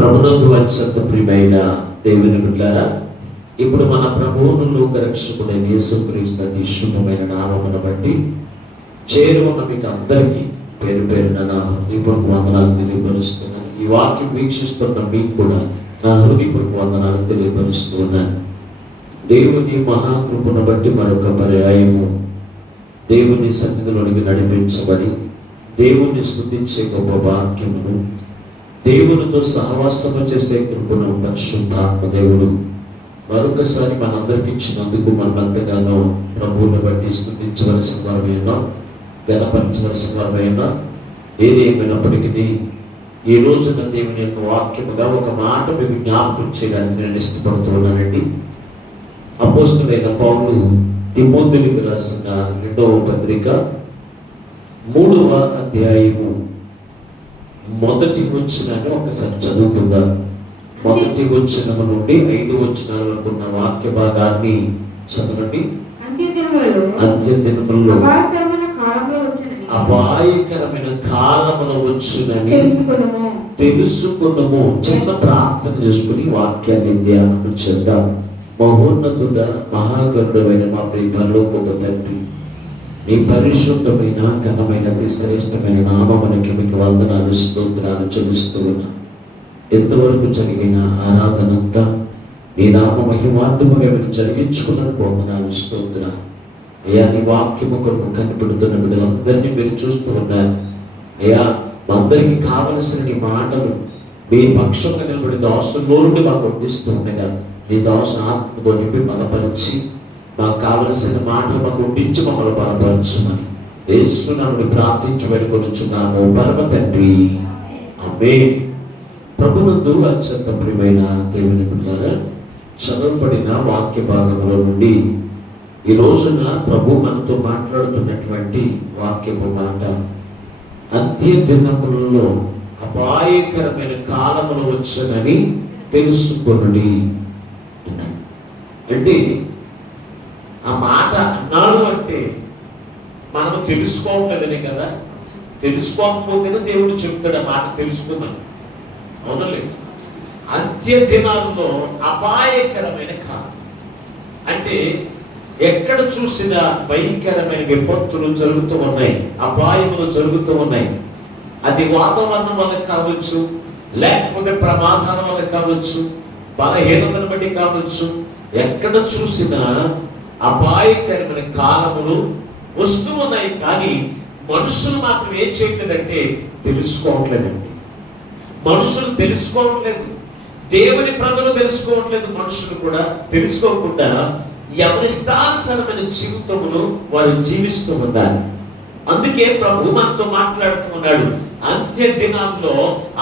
ప్రభునందు అత్యంత ప్రియమైన దేవుని బిడ్డలారా, ఇప్పుడు మన ప్రభువును లోకరక్షకుడైన యేసుక్రీస్తు అతి శుభమైన నామమును బట్టి చేరువన్న మీకు అందరికీ పేరు పేరున నా హృదయపూర్వక వందనాలు తెలియపరుస్తున్నాను. ఈ వాక్యం వీక్షిస్తున్న మీకు కూడా నా హృదయపూర్వక వందనాలు తెలియపరుస్తూ ఉన్నాను. దేవుని మహాకృపను బట్టి మరొక పర్యాయము దేవుని సన్నిధిలోనికి నడిపించబడి దేవుణ్ణి స్తుతించే గొప్ప వాక్యమును, దేవునితో సహవాసము చేసే కృపను పరిశుద్ధాత్మ దేవుడు మరొకసారి మనందరికి ఇచ్చినందుకు మనమంతగానో ప్రభువుని బట్టి స్తుతించవలసిన వారమైనా, గణపరచవలసిన వారమైనా, ఏది ఏమైనప్పటికీ ఈ రోజున దేవుని యొక్క వాక్యముగా ఒక మాట మీకు జ్ఞాపకం చేయడానికి నేను ఇష్టపడుతూ ఉన్నానండి. అపోస్తలుడైన పౌలు తిమోతికి రాసిన 2వ పత్రిక 3వ అధ్యాయము మొదటి వచనాన్ని ఒకసారి చదువుకుందాం. మొదటి వచనము నుండి 5 వచనాల వరకు ఉన్న వాక్య భాగాన్ని చదవండి. అంత్యదినములలో అపాయకరమైన కాలమున వచ్చునని తెలుసుకున్నాము. చిన్న ప్రార్థన చేసుకుని వాక్యాన్ని ధ్యానం చేద్దాం. మహోన్నతుడ మహాగరుడమైన మా ప్రియ పరలోకపు తండ్రి, నీ పరిశుద్ధమైన ఘనమైన శ్రేష్టమైన నామమునకి మీకు వందనాలు స్తోత్రాలు చెల్లిస్తూ ఉన్నా. ఎంతవరకు జరిగిన ఆరాధన అంతా నీ నామ మహిమార్థముగా మీరు జరిగించుకున్నందుకు వందనాలు స్తోత్రాలు. అయ్యా, నీ వాక్యము కొరకు కనిపెడుతున్న బిడ్డలందరినీ మీరు చూస్తూ ఉన్నారు. అయ్యా, మా అందరికీ కావలసిన నీ మాటలు మీ పక్షంగా నిలబడి దాసులో నుండి మాకు వడ్డిస్తూ ఉండగా నీ దాసు ఆత్మతో నింపి బలపరిచి మాకు కావలసిన మాటలు మాకు ఉండించి మమ్మల్ని బలపరచుమని యేసునామమున ప్రార్థించి వేడుకొనుచున్నాము పరమ తండ్రి, ఆమేన్. ప్రభునందు అత్యంత ప్రియమైన దేవుని బిడ్డలారా, చదవబడిన వాక్య భాగంలో నుండి ఈ రోజున ప్రభు మనతో మాట్లాడుతున్నటువంటి వాక్యపు మాట, అంత్య దినములలో అపాయకరమైన కాలములు వచ్చనని తెలుసుకొనుడి అన్నాడు. అంటే ఆ మాట అన్నాడు అంటే మనం తెలుసుకోవట్లేదనే కదా. తెలుసుకోకపోతేనే దేవుడు చెప్తాడు ఆ మాట తెలుసుకోమని. అవునలేదు? అంత్య దినాల్లో అపాయకరమైన కాలం అంటే ఎక్కడ చూసినా భయంకరమైన విపత్తులు జరుగుతూ ఉన్నాయి, అపాయములు జరుగుతూ ఉన్నాయి. అది వాతావరణం వల్ల కావచ్చు, లేకపోతే ప్రమాదాల వల్ల కావచ్చు, బలహీనతను బట్టి కావచ్చు. ఎక్కడ చూసినా అపాయకరమైన కాలములు వస్తూ ఉన్నాయి. కానీ మనుషులు మాత్రం ఏం చేయట్లేదంటే తెలుసుకోవట్లేదండి. మనుషులు తెలుసుకోవట్లేదు, దేవుని ప్రజలు తెలుసుకోవట్లేదు. మనుషులు కూడా తెలుసుకోకుండా ఎవరిష్టానుసారమైన జీవితమును వారు జీవిస్తూ ఉన్నారు. అందుకే ప్రభు మనతో మాట్లాడుతూ ఉన్నాడు, అంత్య దినాల్లో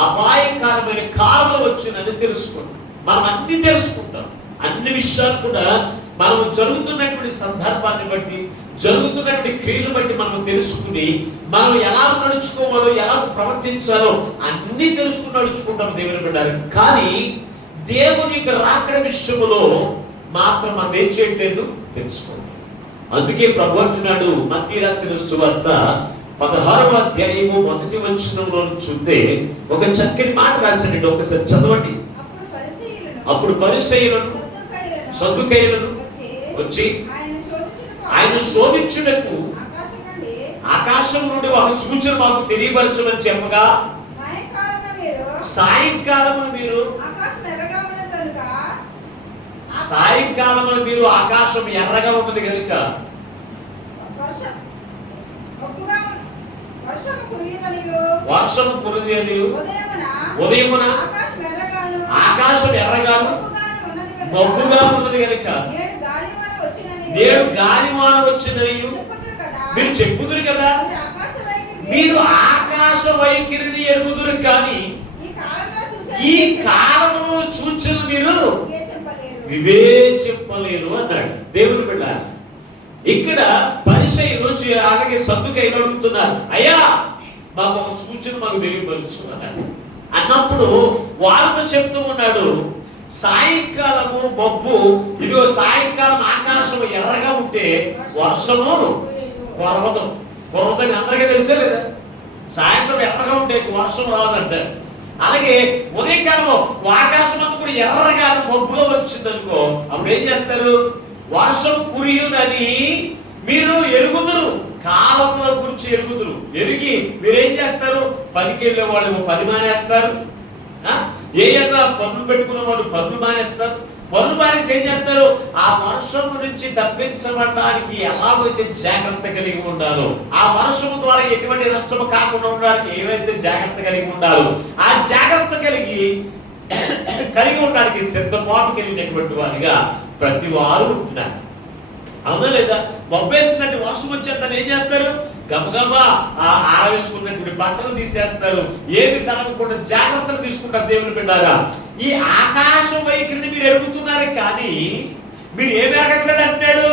అపాయకరమైన కాలం వచ్చిందని తెలుసుకుంటాం. మనం అన్ని తెలుసుకుంటాం, అన్ని విషయాలు కూడా మనం జరుగుతున్నటువంటి సందర్భాన్ని బట్టి, జరుగుతున్నటువంటి క్రియలు బట్టి మనం తెలుసుకుని మనం ఎలా నడుచుకోవాలో, ఎలా ప్రవర్తించాలో అన్ని తెలుసుకుని నడుచుకుంటాం దేవుని బిడ్డలు. కానీ దేవుని యొక్క రాకడ విషయంలో మాత్రం మనం ఏం చేయట్లేదు, తెలుసుకోండి. అందుకే ప్రభు అంటున్నాడు, మత్తయి రాసిన సువార్త 16వ అధ్యాయము 1వ వచనంలో చూస్తే ఒక చక్కని మాట రాశాడు. ఒకసారి చదవండి. అప్పుడు పరిసయ్యులను సద్దుకయ్యులను వచ్చి ఆయన శోధించుటకు ఆకాశం నుండి ఒక సూచన మాకు తెలియపరచమని చెప్పగా, సాయంకాలమున మీరు ఆకాశం ఎర్రగా ఉన్నది కనుక వర్షము కురియదనియు ఉదయమున ఆకాశం ఎర్రగాను మబ్బుగా ఉన్నది కనుక నేడు గాలివాన వచ్చిననియు మీరు చెప్పుదురు కదా. మీరు ఆకాశ వైఖరిని ఎరుగుదురు, కానీ ఈ కాలమును సూచనలు మీరు ఇవే చెప్పలేరు అన్నాడు దేవుని బిడ్డ. ఇక్కడ పరిసయ్యులు అలాగే సద్దుకయ్యులు అడుగుతున్నారు, అయ్యా మాకు ఒక సూచన మాకు తెలియపరచు అన్నాడు. అన్నప్పుడు వారితో చెప్తూ ఉన్నాడు, సాయంకాలము మబ్బు, ఇదిగో సాయంకాలం ఆకాశం ఎర్రగా ఉంటే వర్షము కురవదని అందరికీ తెలిసే లేదా? సాయంత్రం ఎర్రగా ఉంటే వర్షం రాదంట. అలాగే ఉదయకాలం ఆకాశం అంతా కూడా ఎర్రగా మబ్బుగా వచ్చిందనుకో, అప్పుడు ఏం చేస్తారు? వర్షం కురియునని మీరు ఎరుగుదురు, కాలంలో గురించి ఎరుగుదురు. ఎరిగి మీరేం చేస్తారు? పనికి వెళ్ళే వాళ్ళు పని మానేస్తారు, ఏదన్నా పనులు పెట్టుకున్న వాళ్ళు పనులు మానేస్తారు. పనులు మానేసి ఏం చేస్తారు? ఆ వర్షం నుంచి తప్పించబడడానికి ఎలాగైతే జాగ్రత్త కలిగి ఉండాలో, ఆ వర్షం ద్వారా ఎటువంటి నష్టం కాకుండా ఉండడానికి ఏవైతే జాగ్రత్త కలిగి ఉండాలో, ఆ జాగ్రత్త కలిగి ఉండడానికి సిద్ధపాటు కలిగినటువంటి వారిగా ప్రతి వారు ఉంటున్నారు. అవునా లేదా? మబ్బేసినట్టు వర్షం వచ్చేంత ఏం చేస్తారు? గబగబా ఆరవేసుకున్నటువంటి బట్టలు తీసేస్తారు, ఏది తనకుండా జాగ్రత్తలు తీసుకుంటారు. దేవుని బిడ్డారా, ఈ ఆకాశ వైఖరిని మీరు ఎరుగుతున్నారు, కానీ మీరు ఏమి ఎరగట్లేదు అంటున్నాడు.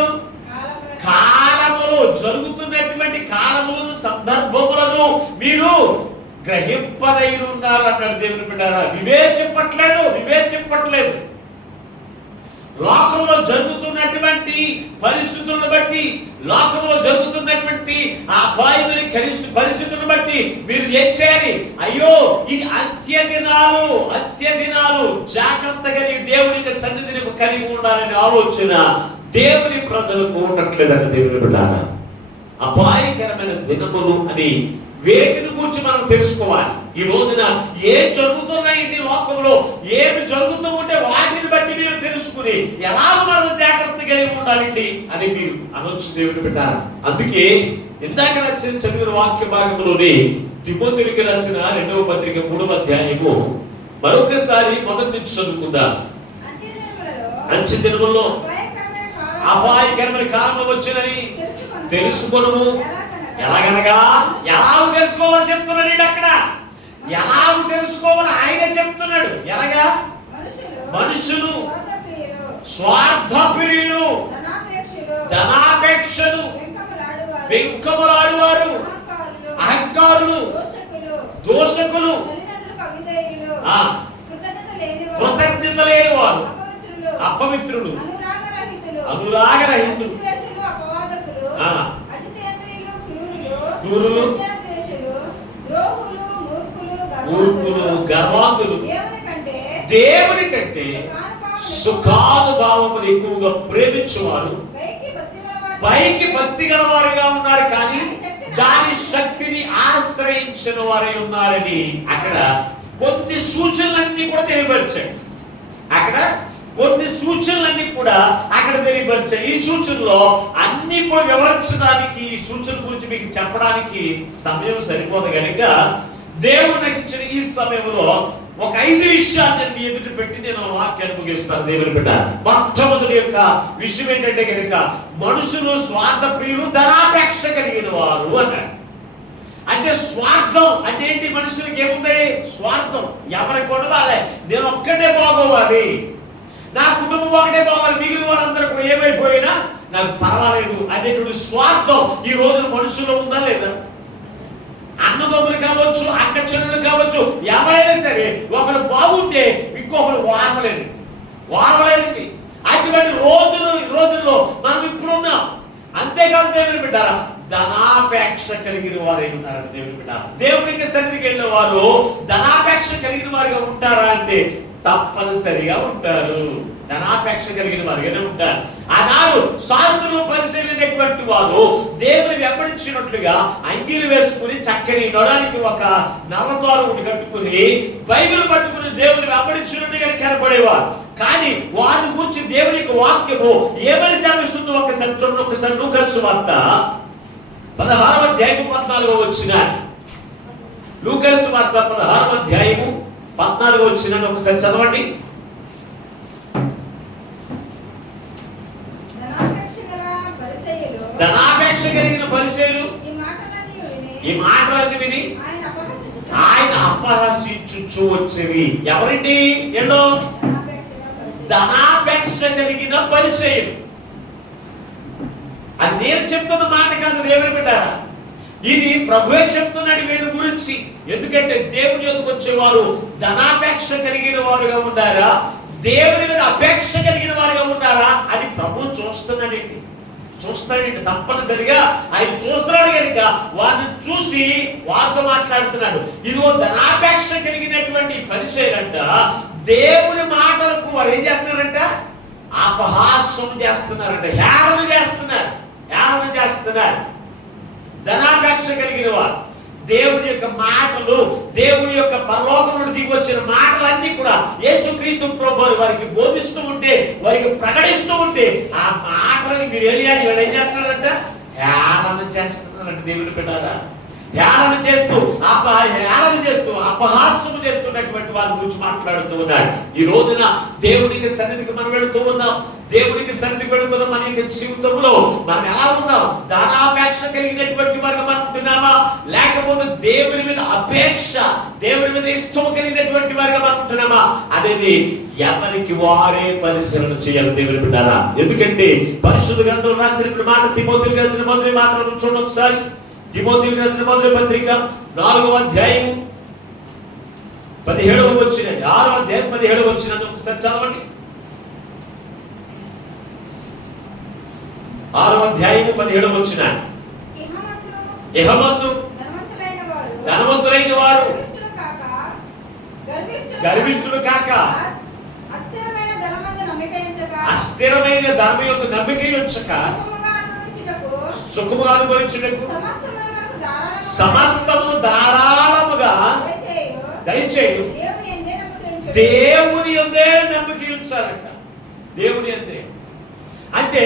కాలములు జరుగుతున్నటువంటి కాలములను సందర్భములను మీరు గ్రహింపదైరున్నారు అన్నాడు. దేవుని బిడ్డారా, వివేచింపట్లేదు. లోకంలో జరుగుతున్నటువంటి పరిస్థితులను బట్టి, లోకంలో జరుగుతున్నటువంటి ఆ అపాయమైన పరిస్థితులను బట్టి మీరు ఏం చేయాలి? అయ్యో ఇది అంత్య దినాలు, జాగ్రత్త కలిగి దేవునికి సన్నిధిని కలిగి ఉండాలనే ఆలోచన దేవుని ప్రజలకు ఉండట్లేదండి. దేవుని బిడ్డారా, అపాయకరమైన దినములు అని వేటిని గురించి మనం తెలుసుకోవాలి. ఈ రోజున ఏం జరుగుతున్నాయి ఈ లోకంలో, ఏమి జరుగుతూ ఉంటే వాటిని బట్టి మీరు తెలుసుకుని ఎలాగో మనం జాగ్రత్త కలిగి ఉండాలండి అని మీరు అనొచ్చు. దేవుని బిడ్డారా, అందుకే ఇందాక చదివిన వాక్య భాగంలోని తిమోతికి రాసిన 2వ పత్రిక 3వ అధ్యాయము మరొకసారి మొదటి నుంచి చదువుకుందాం. అంచె దినములలో అపాయకరమైన కాలం వచ్చినని తెలుసుకొనుము. ఎలాగనగా ఎలాగ తెలుసుకోవాలని చెప్తున్నాడు అక్కడ. ఎలాగ తెలుసుకోవాలి ఆయన చెప్తున్నాడు. ఎలాగా? మనుషులు స్వార్థప్రియులు, ధనాపేక్షలు, వెంకములాడువారు, అహంకారులు, దోషకులు, కృతజ్ఞత లేని వారు, అపవిత్రులు, అనురాగరహితులు, మూర్ఖులు, గర్వాంతులు, దేవుని కంటే సుఖానుభావములు ఎక్కువగా ప్రేమించేవారు, పైకి భక్తి గలవారుగా ఉన్నారు, కానీ దాని శక్తిని ఆశ్రయించిన వారై ఉన్నారని అక్కడ కొన్ని సూచనలన్నీ కూడా తెలియపరిచాడు. తెలియపరిచాయి. ఈ సూచనలో అన్ని కూడా వివరించడానికి, ఈ సూచన గురించి మీకు చెప్పడానికి సమయం సరిపోదు కనుక దేవుడు నాకు ఇచ్చిన ఈ సమయంలో ఒక 5 విషయాన్ని మీ ఎదుట పెట్టి నేను వాక్యాన్ని ముగిస్తాను. దేవుని బిడ్డ, మొట్టమొదటి యొక్క విషయం ఏంటంటే కనుక మనుషులు స్వార్థ ప్రియులు, ధనాపేక్ష కలిగిన వారు అన్నాడు. అంటే స్వార్థం అంటే ఏంటి? మనుషులకి ఏముంది? స్వార్థం. ఎవరికి కొనవాలి? నేను ఒక్కడే బాగోవాలి, నా కుటుంబం ఒకటే బాగోవాలి, మిగిలిన వాళ్ళందరూ కూడా ఏమైపోయినా నాకు పర్వాలేదు అనేటువంటి స్వార్థం ఈ రోజు మనుషుల్లో ఉందా లేదా? అన్నదమ్ములు కావచ్చు, అక్క చెల్లెలు కావచ్చు, ఎవరైనా సరే ఒకరు బాగుంటే ఇంకొకరు వారలేదండి. అటువంటి రోజుల్లో మనం ఇప్పుడున్నాం. అంతేకాదు దేవుని బిడ్డారా, ధనాపేక్ష కలిగిన వారే ఉన్నారని దేవుని బిడ్డ. దేవునికి సన్నిధికి వెళ్ళిన వారు ధనాపేక్ష కలిగిన వారుగా ఉంటారా అంటే తప్పనిసరిగా ఉంటారు. ధనాపేక్ష కలిగిన వారుగానే ఉంటారు. ఆనాడు శాస్త్రులు పరిశీలినటువంటి వారు దేవుని వెంబడించినట్లుగా అంగీలు వేసుకుని చక్కని నడడానికి ఒక నల్లతోలు కట్టుకుని బైబిల్ పట్టుకుని దేవుని వెంబడించినట్టుగా కనపడేవారు. కానీ వారిని గురించి దేవుని యొక్క వాక్యము ఏమని సెలవిస్తుందో ఒకసారి చూడండి. ఒకసారి లూకాసు సువార్త 16వ అధ్యాయము 14వ వచనం. లూకాసు సువార్త 16వ అధ్యాయము 14వ వచనం ఒకసారి చదవండి. ధనాపేక్ష కలిగిన పరిచయులు ఈ మాటలన్నీ విని ఆయన అపహసించుచు వచ్చేవి. ఎవరండి? ఏంటో ధనాపేక్ష కలిగిన పరిచయులు. అది నేను చెప్తున్న మాట కాదు దేవుని బిడ్డారా, ఇది ప్రభువే చెప్తున్నాడు వీళ్ళ గురించి. ఎందుకంటే దేవుని యొద్దకు వచ్చేవారు ధనాపేక్ష కలిగిన వారుగా ఉన్నారా, దేవుని మీద అపేక్ష కలిగిన వారుగా ఉన్నారా అని ప్రభువు చూస్తున్నాడండి. చూస్తాడండి, తప్పనిసరిగా ఆయన చూస్తున్నాడు కనుక వారిని చూసి వారితో మాట్లాడుతున్నాడు. ఇదిగో ధనాపేక్ష కలిగినటువంటి పరిచయులంట దేవుని మాటలకు వారు ఏం చేస్తున్నారంట? అపహాస్యం చేస్తున్నారంట, హేళన చేస్తున్నారు. ధనాపేక్ష కలిగిన వారు దేవుని యొక్క మాటలు, దేవుని యొక్క పరలోకం నుండి దిగి వచ్చిన మాటలన్నీ కూడా యేసుక్రీస్తు ప్రభువు వారికి బోధిస్తూ ఉంటే, వారికి ప్రకటిస్తూ ఉంటే, ఆ మాటలని మీరు ఏం చేస్తున్నారంట? హేళన చేస్తున్నారంట. దేవుని బిడ్డలారా, హేళన చేస్తూ అపహాస్యము చేస్తున్నటువంటి వారి గురించి మాట్లాడుతూ ఉన్నారు. ఈ రోజున దేవునికి సన్నిధికి మనం వెళుతూ ఉన్నాం. దేవునికి సన్నిధికి వెళుతున్న మన యొక్క జీవితంలో మనం ఎలా ఉన్నాం? ధనాపేక్ష కలిగినటువంటి వారిగా మనం ఉంటున్నామా, లేకపోతే దేవుని మీద అపేక్ష, దేవుని మీద ఇష్టం కలిగినటువంటి వారిగా మనం ఉంటున్నామా అనేది ఎవరికి వారే పరిశీలన చేయాలి దేవుని బిడ్డారా. ఎందుకంటే పరిశుద్ధ గ్రంథంలో రాసినటువంటి మాట, తిమోతికి రాసిన మొదటి మాటలను చూడండి ఒకసారి. తిమోతికి రాసిన మొదటి పత్రిక 4వ అధ్యాయం 17వ వచనం, 6వ అధ్యాయం 17వ వచనం ఒకసారి చదవండి. 6వ అధ్యాయం 17వ వచనం. ఇహమందు ధనవంతులైన వారు గర్విష్ఠులు కాక అస్థిరమైన ధనమందు నమ్మిక ఉంచక సుఖముగా అనుభవించుటకు సమస్తము ధారాళముగా దయచేయు దేవుని యందే నమ్మిక ఉంచాలంట. దేవుని యందే అంటే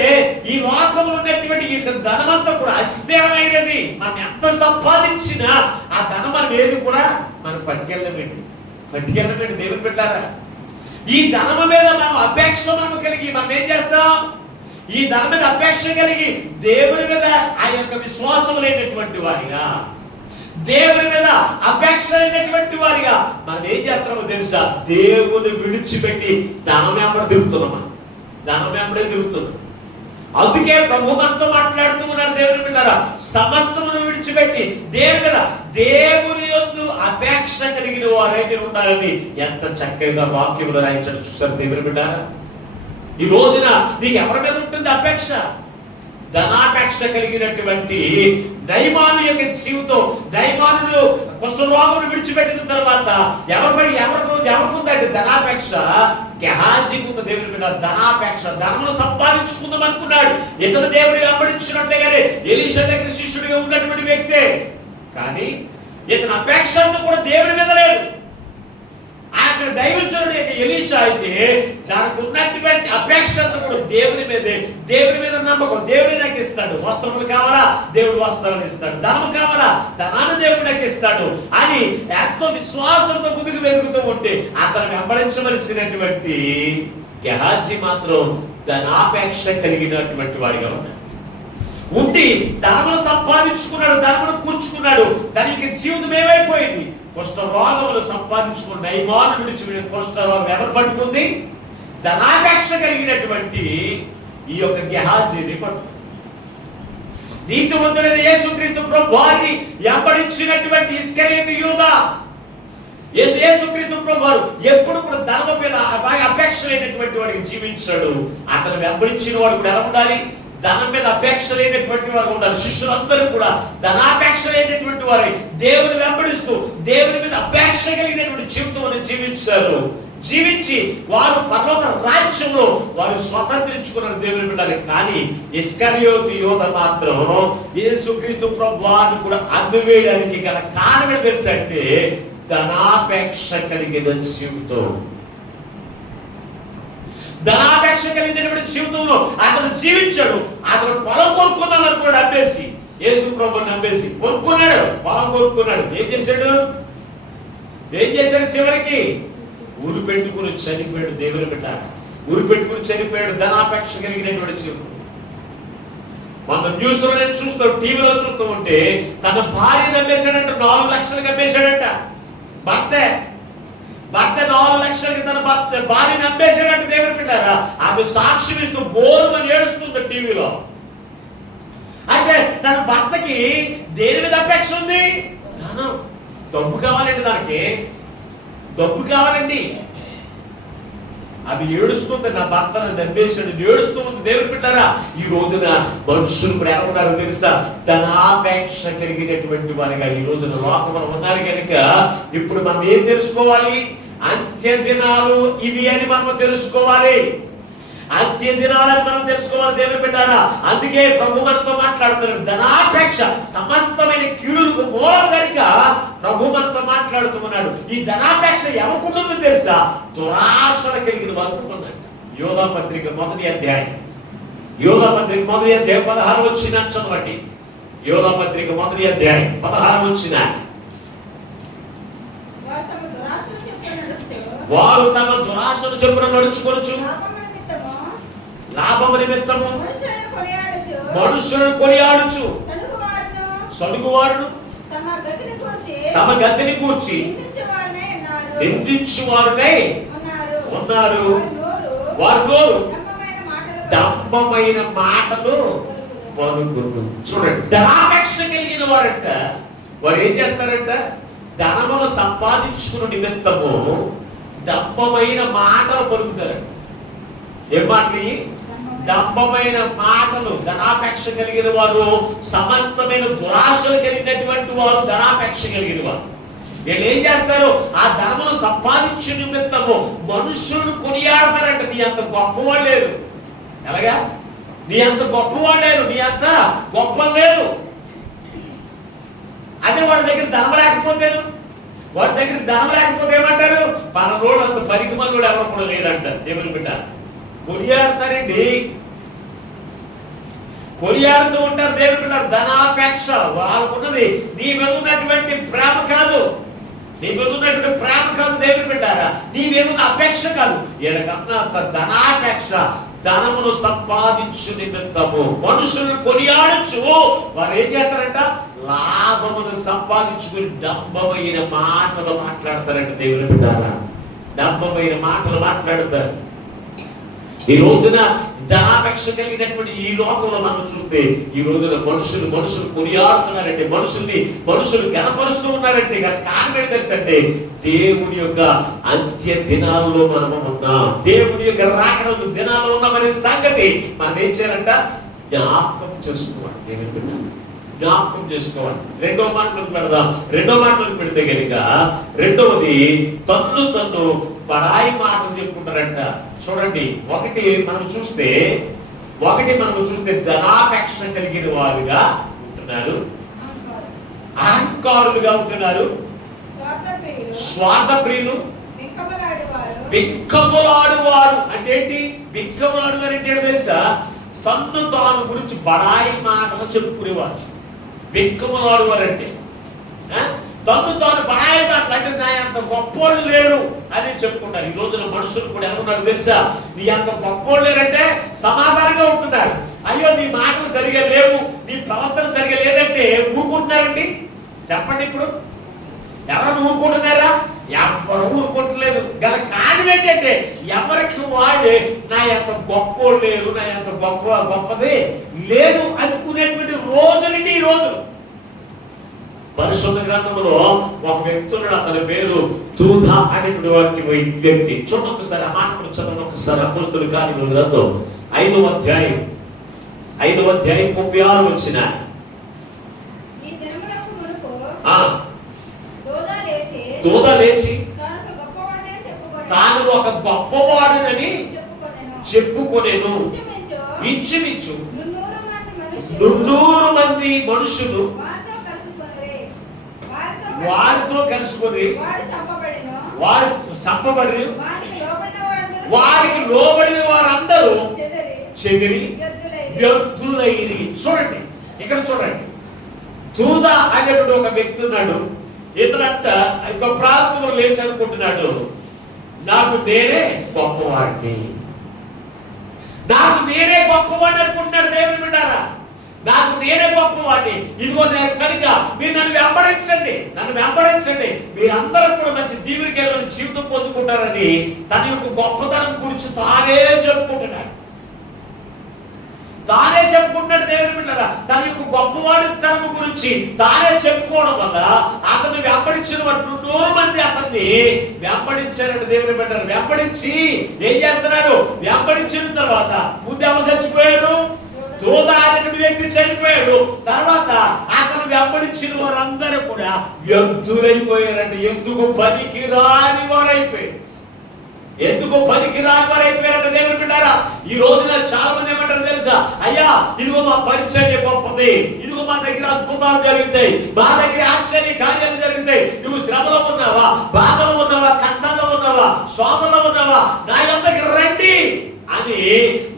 ఈ లోకంలో ఉన్నటువంటి ఈ ధనమంతా కూడా అస్థిరమైనది. మనం ఎంత సంపాదించినా ఆ ధనం మనం ఏది కూడా మనం పట్టుకెళ్ళమండి దేవుని పెట్టారా. ఈ ధనము మీద మనం అపేక్ష మనం కలిగి మనం ఏం చేస్తాం? ఈ ధనం మీద అపేక్ష కలిగి దేవుని మీద ఆ యొక్క విశ్వాసం లేనటువంటి వారిగా, దేవుని మీద అపేక్ష లేనటువంటి వారిగా మనం ఏం చేస్తామో తెలుసా? దేవుని విడిచిపెట్టి ధనం వెంబడి తిరుగుతున్నాం. అందుకే ప్రభు మనతో మాట్లాడుతూ ఉన్నారు దేవుని బిడ్డలారా, సమస్తమును విడిచిపెట్టి దేవుని యందు అపేక్ష కలిగిన వారైతే ఉండాలని ఎంత చక్కగా వాక్యములు రాయించారు చూసారు దేవుని బిడ్డలారా. ఈ రోజున నీకు ఎవరి మీద ఉంటుంది అపేక్ష? ధనాపేక్ష కలిగినటువంటి నయమాను యొక్క జీవితం, నయమానుడు కుష్ఠరోగమును విడిచిపెట్టిన తర్వాత ఎవరికి ఉందంటే ధనాపేక్ష? గెహాజీకి ఉన్న దేవుని మీద ధనాపేక్ష. ధనమును సంపాదించుకుందాం అనుకున్నాడు. ఇతను దేవుడిని వెంబడించినట్లుగానే ఎలీషా దగ్గర శిష్యుడిగా ఉన్నటువంటి వ్యక్తే, కానీ ఇతని అపేక్ష అంతా కూడా దేవుని మీద లేదు. అక్కడ దైవజనుడు యొక్క ఎలీషా అయితే దానికి ఉన్నటువంటి అపేక్ష అంతా కూడా దేవుని మీదే. దేవుని మీద నమ్మకం. దేవుడి నాకు ఇస్తాడు. వస్త్రములు కావాలా? దేవుడు వస్త్రాలను ఇస్తాడు. ధనము కావాలా? ధనాన్ని దేవుడు నాకు ఇస్తాడు అని ఎంతో విశ్వాసంతో ముందుకు వెలుగుతూ ఉంటే అతను వెంబడించవలసినటువంటి గెహాజీ మాత్రం ధనాపేక్ష కలిగినటువంటి వాడిగా ఉన్నాడు. ఉండి ధనమును సంపాదించుకున్నాడు, ధనమును కూర్చుకున్నాడు. దానికి జీవితం ఏమైపోయింది? కుష్ఠరోగములు సంపాదించుకున్న నయమాను విడిచిపెట్టిన కుష్ఠరోగం ఎవరు పట్టుకుంది? ధనాపేక్ష కలిగినటువంటి ఈ యొక్క గెహాజీని పట్టుకుంది. నీతిమంతుడైన యేసుక్రీస్తు ప్రభువారిని వెంబడించినటువంటి ఇస్కరియోతు యూదా, యేసుక్రీస్తు ప్రభువారు ఎప్పుడు కూడా ధనము మీద అపేక్ష లేనటువంటి వాడికి జీవించాడు. అతను వెంబడించిన వాడు కూడా ఎలా ఉండాలి? ధనం మీద అపేక్ష లేనటువంటి వారు ఉండాలి. శిష్యులందరూ కూడా ధనాపేక్ష లేనటువంటి వారు దేవుని వెంబడిస్తూ దేవుని మీద అపేక్ష కలిగినటువంటి జీవితం జీవించారు. జీవించి వారు పరలోక రాజ్యంలో వారు స్వతంత్రించుకున్నారు దేవుని బిడ్డలు. కానీ ఇస్కరియోతు యూదా మాత్రం యేసుక్రీస్తు ప్రభువారిని కూడా అడ్డువేయడానికి గల కారణం తెలుసంటే ధనాపేక్ష కలిగిన జీవితం. ధనాపేక్ష కలిగినటువంటి జీవితంలో అతను జీవించాడు. అతను పొలం కొనుక్కున్నాడు అనుకోడు, అమ్మేసి యేసు ప్రభువుని నమ్మేసి కొనుక్కున్నాడు, పొలం కొనుక్కున్నాడు. ఏం చేశాడు? చివరికి ఊరు పెట్టుకుని చనిపోయాడు. దేవుని బిడ్డ ఊరు పెట్టుకుని చనిపోయాడు. ధనాపేక్ష కలిగినటువంటి జీవితం. మన న్యూస్ లో నేను చూస్తాను, టీవీలో చూస్తూ ఉంటే తన భార్య నమ్మేశాడంట, 4 లక్షలకు అమ్మేశాడంట. భర్త 4 లక్షలకి తన భార్య నమ్మేశాడంట. దేవుని బిడ్డారా, ఆమె సాక్ష్యం ఇస్తూ బోరుమని ఏడుస్తుంది టీవీలో. అంటే తన భర్తకి దేని మీద అపేక్ష ఉంది? ధనం, డబ్బు కావాలండి. దానికి డబ్బు కావాలండి. అది ఏడుస్తుంది, నా భర్త నన్ను నమ్మేశాడు, ఏడుస్తూ ఉంది. దేవుని బిడ్డారా, ఈ రోజున మనుషులు కూడా ఎలా ఉన్నారో తెలుసా? ధనాపేక్ష కలిగినటువంటి వారిగా ఈ రోజున లోకంలో ఉన్నారు. కనుక ఇప్పుడు మనం ఏం తెలుసుకోవాలి? అంత్య దినాలు ఇవి అని మనం తెలుసుకోవాలి. అంత్య దినాలని మనం తెలుసుకోవాలి దేవుని బిడ్డారా. అందుకే ప్రభు మనతో మాట్లాడుతున్నారు. ధనాపేక్ష సమస్తమైన కీడులకు మూలం కనుక ప్రభు మనతో మాట్లాడుతూ ఉన్నాడు. ఈ ధనాపేక్ష ఎవరికుంటుందో తెలుసా? దురాశలు కలిగిన వారు ఉంటుందంట. యోధా పత్రిక 1వ అధ్యాయం, యోధా పత్రిక 1వ అధ్యాయం 16 వచ్చిన చదవండి. యోధా పత్రిక 1వ అధ్యాయం 16 వచ్చిన. వారు తమ దురాశను చొప్పున నడుచుకోవచ్చు, లాభము నిమిత్తము మనుషులను కొనియాడుచు సడుగువారును తమ గతిని కూర్చి నిందించు వారునే ఉన్నారు. వారు నోరు డంబమైన మాటలు పలుకును. చూడండి, ధనాపేక్ష కలిగిన వారంట వారు ఏం చేస్తారంట? ధనమును సంపాదించుకున్న నిమిత్తము డంబమైన మాటలు పలుకుతారంట. ఏం మాటలు? డంబమైన మాటలు. ధనాపేక్ష కలిగిన వారు, సమస్తమైన దురాశలు కలిగినటువంటి వారు ధనాపేక్ష కలిగిన వారు. వీళ్ళు ఏం చేస్తారు? ఆ ధనమును సంపాదించే నిమిత్తము మనుషులను కొనియాడతారంట. నీ అంత గొప్పవాడు లేరు. ఎలాగా? నీ అంత గొప్పవాడు లేరు, నీ అంత గొప్ప లేరు. అదే వాడి దగ్గర ధనం లేకపోతేను, వాడి దగ్గర ధనం లేకపోతే ఏమంటారు? పనరోడు అంత పనికి మందుడు ఎవరు కూడా లేదంటారు. దేవుని బిడ్డ కొనియాడతారండి, కొనియాడుతూ ఉంటారు. దేవుని బిడ్డ ధనాపేక్ష వాళ్ళకున్నది. నీ మీద ఉన్నటువంటి ప్రేమ కాదు, నీ మీద ఉన్నటువంటి ప్రేమ కాదు దేవుని బిడ్డారా, నీ మీద ఉన్న అపేక్ష కాదు. ఎలాగన్నా ధనాపేక్ష. ధనమును సంపాదించు నిమిత్తము మనుషులను కొనియాడచ్చు. వారు ఏం చేస్తారంట? లాభమును సంపాదించుకుని డంబమైన మాటలు మాట్లాడతారంట. దేవుని బిడ్డారా, డంబమైన మాటలు మాట్లాడతారు. ఈ రోజున ధనాపేక్ష కలిగినటువంటి ఈ లోకంలో మనం చూస్తే ఈ రోజున మనుషులు కొనియాడుతున్నారంటే, మనుషులు గణపరుస్తూ ఉన్నారంటే కారణం ఏంటి తెలుసంటే? దేవుడి యొక్క అంత్య దినాల్లో మనము ఉన్నాం. దేవుడి యొక్క రాకడ దినాల్లో ఉన్నామనే సంగతి మనం ఏం చేయాలంట? జ్ఞాపకం చేసుకోవాలి. దేవుని బిడ్డ జ్ఞాపకం చేసుకోవాలి. రెండో మాటలు పెడితే కనుక రెండవది తన్ను పరాయి మాటలు చెప్పుకుంటారంట. చూడండి, ఒకటి మనం చూస్తే ధనాపేక్ష కలిగిన వారుగా ఉంటున్నారు, అహంకారులుగా ఉంటున్నారు, స్వార్థప్రియులు, బిక్కములాడువారు. అంటే ఏంటి? బిక్కములాడువారు అంటే తెలుసా? తన్ను తాను గురించి బడాయి మాటలు చెప్పుకునేవారు. బిక్కములాడువారు అంటే తను తాను బడాయి మాటలు అంటే నా అంత గొప్పోళ్ళు లేరు అని చెప్పుకుంటారు. ఈ రోజున మనుషులు కూడా ఏమన్నారు తెలుసా? నీ అంత గొప్పోళ్ళు లేరంటే సమాధానంగా ఉంటున్నారు. అయ్యో నీ మాటలు సరిగా లేవు, నీ ప్రవర్తన సరిగా లేదంటే ఊరుకుంటున్నారండి. చెప్పండి, ఇప్పుడు ఎవరైనా ఊరుకుంటున్నారా? ఎవరు ఊరుకుంటలేదు. గల కారణం ఏంటంటే ఎవరికి వాడే నా ఎంత గొప్పోళ్ళు లేరు, నా ఎంత గొప్పది లేదు అనుకునేటువంటి రోజులండి ఈ రోజు. పరిశుద్ధ గ్రంథంలో ఒక వ్యక్తి ఉన్నాడు, అతని పేరు తూదా అనేటువంటి వ్యక్తి. చూడొకసారి ఆ మాట చదవండి ఒకసారి. అపోస్తలుల కార్యముల గ్రంథం 5వ అధ్యాయం 36 వచ్చిన. తూదా లేచి తాను ఒక గొప్పవాడునని చెప్పుకొనెను. ఇంచుమించు 300 మంది మనుషులు వారితో కలుసుకొని వారు చంపబడి వారికి లోబడిన వారందరూ చెదిరి వ్యర్థులైరి. చూడండి, ఇక్కడ చూడండి. తూదా అనేటువంటి ఒక వ్యక్తి ఉన్నాడు. ఇతనంట ఒక ప్రాంతంలో లేచి అనుకుంటున్నాడు, నాకు నేనే గొప్పవాడిని అనుకుంటున్నాడు. దేవుని బిడ్డారా, నాకు నేనే గొప్పవాడిని. ఇదిగో నేను కనుక మీరు నన్ను వెంబడించండి, మీరందరూ కూడా మంచి దీవెనకరమైన జీవితం పొందుకుంటారని తన యొక్క గొప్పతనం గురించి తానే చెప్పుకుంటున్నాడు. తానే చెప్పుకుంటున్నాడు దేవుని బిడ్డలారా. తన యొక్క గొప్పవాడి తనము గురించి తానే చెప్పుకోవడం వల్ల అతను వెంబడించిన 200 మంది అతన్ని వెంబడించారంటే దేవుని బిడ్డలారా. వెంబడించి ఏం చేస్తున్నారు? వెంబడించిన తర్వాత ముందు ఎవరు చచ్చిపోయారు? యోధా అనే వ్యక్తి చనిపోయాడు. తర్వాత అతను వెంబడించిన వారందరూ కూడా వ్యర్థులైపోయారంటే ఎందుకు పనికి రాని వారైపోయారు. ఎందుకు పనికి రాని వారైపోయారంటే దేవుని బిడ్డారా. ఈ రోజున చాలా మంది ఏమంటారు తెలుసా? అయ్యా ఇదిగో మా పరిచర్య గొప్పది, ఇదిగో మా దగ్గర అద్భుతాలు జరుగుతాయి, మా దగ్గర ఆశ్చర్య కార్యాలు జరుగుతాయి. నువ్వు శ్రమలో ఉన్నావా, బాధలో ఉన్నావా, కష్టాల్లో ఉన్నావా, శోభలో ఉన్నావా, నా యొద్దకు రండి అని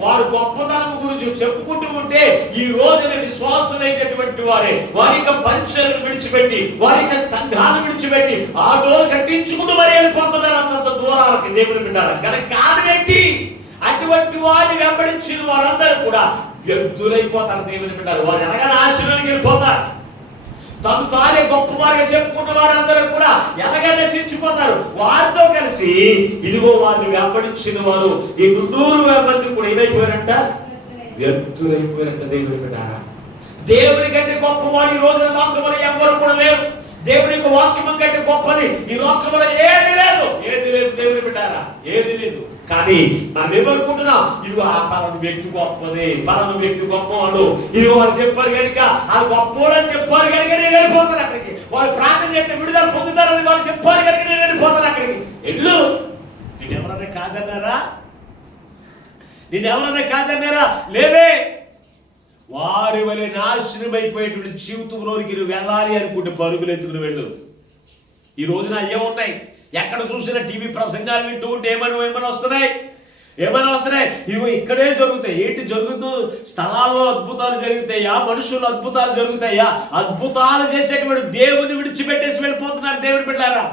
వారు గొప్పతనం గురించి చెప్పుకుంటూ ఉంటే ఈ రోజున విశ్వాసులైనటువంటి వారే వారి యొక్క పరిచర్యను విడిచిపెట్టి, వారి యొక్క సంఘాలను విడిచిపెట్టి ఆటోలు కట్టించుకుంటూ మరి వెళ్ళిపోతున్నారు అంతంత దూరాలకి. దేవుని బిడ్డలారా, కనుక కారణం ఏంటి? అటువంటి వారిని వెంబడించిన వారందరూ కూడా వ్యర్థులైపోతారు. దేవుని బిడ్డలారా, వారు ఎలాగైనా ఆశీర్వాదానికి వెళ్ళిపోతారు. తను తానే గొప్పవారిగా చెప్పుకున్న వారందరూ కూడా ఎలాగ నశించిపోతారు. వారితో కలిసి ఇదిగో వారిని వెంబడించిన వారు ఈ 300 మంది కూడా ఏమైపోయారంట? వ్యర్థులైపోయారంట. దేవుని బిడ్డలారా, దేవుని కంటే గొప్పవాడు ఈ రోజున లోకంలో ఎవ్వరు కూడా లేరు. దేవుని యొక్క వాక్యం కంటే గొప్పది ఈ లోకంలో ఏది లేదు. ఏది లేదు దేవుని బిడ్డలారా, ఏది లేదు. కానీ మనం ఏమనుకుంటున్నాం? ఇదిగో ఆ పలానా వ్యక్తి గొప్పది, పలానా వ్యక్తి గొప్పవాడు, ఇది వాళ్ళు చెప్పారు కనుక ఆ గొప్పవాడు అని చెప్పారు కనుక నేను వెళ్ళిపోతాను అక్కడికి. వాళ్ళు ప్రార్థన చేస్తే విడుదల పొందుతారని వాళ్ళు చెప్పారు కనుక నేను వెళ్ళిపోతాను అక్కడికి. ఎల్లు, నేను ఎవరన్నా కాదన్నారా? నేను ఎవరన్నా కాదన్నారా? లేదే. వారి వలె నాశనం అయిపోయేటువంటి జీవితంలోనికి నువ్వు వెళ్ళాలి అనుకుంటే పరుగులు ఎత్తుకుని వెళ్ళు. ఈ రోజున అయ్యే ఉన్నాయి. ఎక్కడ చూసినా టీవీ ప్రసంగాలు వింటూ ఉంటే ఏమైనా వస్తున్నాయి. ఇవి ఇక్కడే జరుగుతాయి. ఏంటి జరుగుతూ? స్థలాల్లో అద్భుతాలు జరుగుతాయా? మనుషులు అద్భుతాలు జరుగుతాయా? అద్భుతాలు చేసేటువంటి దేవుని విడిచిపెట్టేసి వెళ్ళిపోతున్నారు. దేవుని బిడ్డలారా,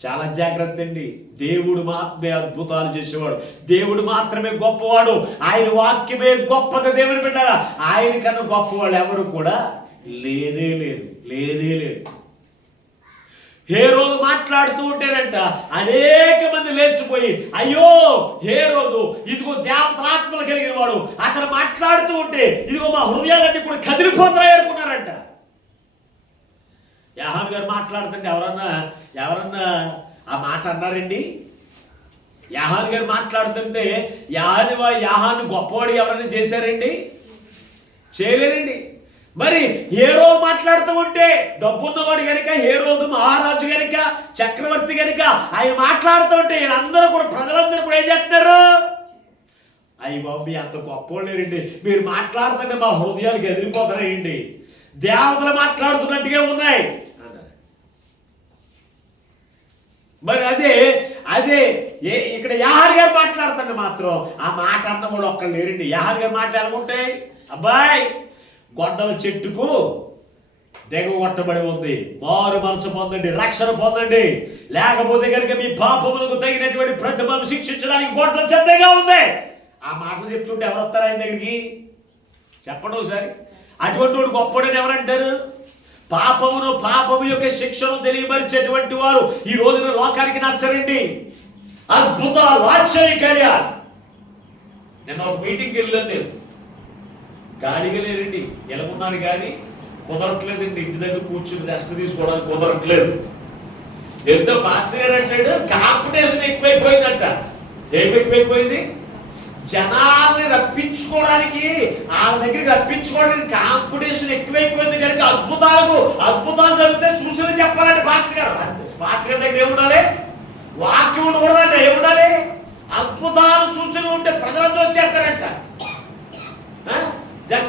చాలా జాగ్రత్త అండి. దేవుడు మాత్రమే అద్భుతాలు చేసేవాడు, దేవుడు మాత్రమే గొప్పవాడు, ఆయన వాక్యమే గొప్పగా. దేవుని బిడ్డలారా, ఆయన కన్నా గొప్పవాడు ఎవరు కూడా లేనే లేరు. హేరోదు మాట్లాడుతూ ఉంటేనంట అనేక మంది లేచిపోయి అయ్యో హేరోదు ఇదిగో దేవతాత్మలు కలిగిన వాడు, అతను మాట్లాడుతూ ఉంటే ఇదిగో మా హృదయాలన్నీ కూడా కదిలిపోతాయి అనుకున్నారంట. యాహాను గారు మాట్లాడుతుంటే ఎవరన్నా ఆ మాట అన్నారండి? యాహాను గారు మాట్లాడుతుంటే యాహాను గొప్పవాడు ఎవరన్నా చేశారండి? చేయలేదండి. మరి హేరోదు మాట్లాడుతూ ఉంటే డబ్బున్నవాడు కనుక, హేరోదు మహారాజు కనుక, చక్రవర్తి కనుక ఆయన మాట్లాడుతూ ఉంటే అందరూ కూడా ప్రజలందరూ కూడా ఏం చేస్తున్నారు? అయ్యి బాబు అంత గొప్పవాళ్ళు లేరండి, మీరు మాట్లాడుతుంటే మా హృదయాలు ఎదిరిపోతారండి, దేవతలు మాట్లాడుతున్నట్టుగా ఉన్నాయి అన్నారు. మరి అదే ఇక్కడ యాహాను గారు మాట్లాడుతుంటే మాత్రం ఆ మాట అన్నవాడు ఒక్కళ్ళు లేరండి. యాహాను గారు మాట ఎలాగుంటాయి? అబ్బాయి గొడ్డల చెట్టుకు దిగగొట్టబడి ఉంది, మారు మనసు పొందండి, రక్షణ పొందండి, లేకపోతే కనుక మీ పాపములకు తగినటువంటి ప్రతిఫలం శిక్షించడానికి గొడ్డల సిద్ధంగా ఉంది. ఆ మాటలు చెప్తుంటే ఎవరు వస్తారు ఆయన దగ్గరికి? చెప్పండి ఒకసారి. అటువంటి వాడు గొప్పడని ఎవరంటారు? పాపము యొక్క శిక్షను తెలియపరిచేటువంటి వారు ఈ రోజున లోకానికి నచ్చరండి. అద్భుతాలు, ఆశ్చర్యకార్యాలు. నేను ఒక మీటింగ్కి వెళ్ళాను. నేను గాడిగా లేరండి, ఎలాగున్నాను కానీ కుదరట్లేదండి. ఇంటి దగ్గర కూర్చుని రెస్ట్ తీసుకోవడానికి కుదరట్లేదు. ఎంతో పాస్టర్ గారు అంటాడు కాంపిటీషన్ ఎక్కువైపోయిందంట. ఏం ఎక్కువైపోయింది? జనాల్ని రప్పించుకోవడానికి, వాళ్ళ దగ్గరికి రప్పించుకోవడానికి కాంపిటీషన్ ఎక్కువైపోయింది కనుక అద్భుతాలు జరిగితే చూసి చెప్పాలంటే పాస్టర్ గారి దగ్గర ఏముండాలి? వాక్యం ఉండకూడదంటే ఏముండాలి? అద్భుతాలు సూచన ఉంటే ప్రజలందరూ వచ్చేస్తారంట.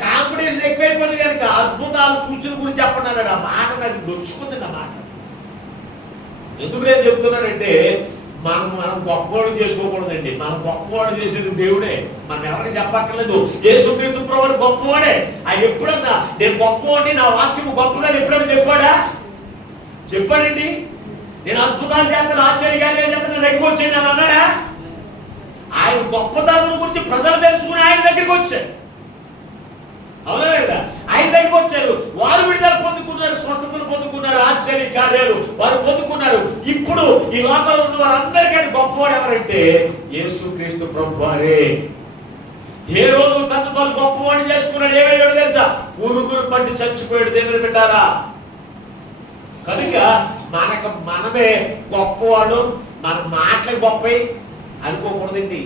కాంపిటీషన్ ఎక్కువైపోయింది కనుక అద్భుతాలు సూచన గురించి చెప్పండి అన్నాడు. ఆ మాట నాకు నొచ్చుకుంది. ఆ మాట ఎందుకు నేను చెప్తున్నానంటే మనం గొప్పవాడు చేసుకోకూడదండి. మనం గొప్పవాడు చేసేది దేవుడే, మనం ఎవరికి చెప్పక్కర్లేదు. యేసుక్రీస్తు ప్రభువు గొప్పవాడే. ఆయన ఎప్పుడన్నా నేను గొప్పవాడిని, నా వాక్యము గొప్పగా ఎప్పుడన్నా చెప్పాడండి? నేను అద్భుతాలు చేస్తాను, ఆశ్చర్యకార్యాలు చేస్తాను, నా దగ్గరికి వచ్చాడు అని అన్నాడా? ఆయన గొప్పతనం గురించి ప్రజలు తెలుసుకుని ఆయన దగ్గరికి వచ్చారు. అవునా లేదా? ఆయన దగ్గరికి వచ్చారు. వారు విడుదల పొందుకున్నారు, స్వస్థతలు పొందుకున్నారు, ఆశ్చర్య కార్యాలు వారు పొందుకున్నారు. ఇప్పుడు ఈ లోకంలో ఉన్న వారందరికీ గొప్పవాడు ఎవరంటే యేసుక్రీస్తు ప్రభువారే. ఏ రోజు తను గొప్పవాడిని చేసుకున్నాడు, ఏమయ్యాడు తెలుసా? పురుగులు పట్టి చచ్చిపోయాడు. దేవుని బిడ్డారా, కనుక మనమే గొప్పవాడు, మన మాటలు గొప్పవి అనుకోకూడదండి,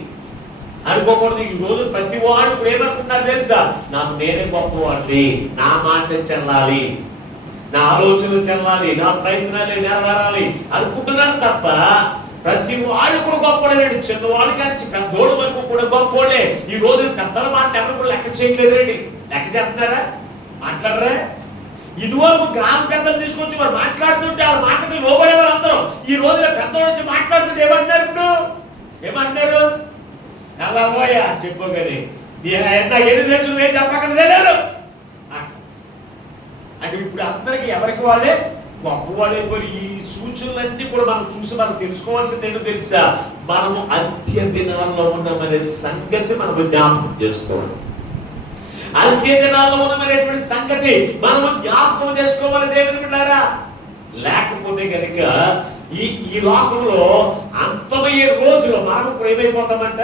అనుకోకూడదు. ఈ రోజు ప్రతి వాడు ఇప్పుడు ఏమనుకుంటారు తెలుసా? నాకు నేనే గొప్పవాడిని, నా మాట చెల్లాలి, నా ఆలోచనలు చెల్లాలి, నా ప్రయత్నాలు నెరవేరాలి అనుకుంటున్నాను తప్ప ప్రతి వాళ్ళు కూడా గొప్పవాడు. చిన్నవాళ్ళు కానీ పెద్దోళ్ళు వరకు కూడా గొప్పవాళ్ళే. ఈ రోజు పెద్దల మాట ఎవరు కూడా లెక్క చేయట్లేదండి. లెక్క చేస్తున్నారా? మాట్లాడరా? ఇదివరకు గ్రామ పెద్దలు తీసుకొచ్చి వారు మాట్లాడుతుంటే ఆ మాటకి లోబడేవారు అందరూ. ఈ రోజున పెద్దలు వచ్చి మాట్లాడుతుంటే ఏమంటున్నారు? ఇప్పుడు ఏమంటున్నారు? అలా చెప్పుకోగానే ఎన్ని తెలుసు నువ్వేం చెప్పకనే లేదు అంటే ఇప్పుడు అందరికి ఎవరికి వాళ్ళే గొప్పవాళ్ళు అయిపోయి. ఈ సూచనలన్నీ కూడా మనం చూసి మనం తెలుసుకోవాల్సింది ఏంటో తెలుసా? మనము అంత్య దినాల్లో ఉన్నామనే సంగతి మనము జ్ఞాపకం చేసుకోవాలి. అంత్య దినాల్లో ఉన్నామనేటువంటి సంగతి మనము జ్ఞాపకం చేసుకోవాలి దేవుని బిడ్డలారా. లేకపోతే కనుక ఈ లోకంలో అంతమయ్యే రోజులో మనం ఇప్పుడు ఏమైపోతామంట?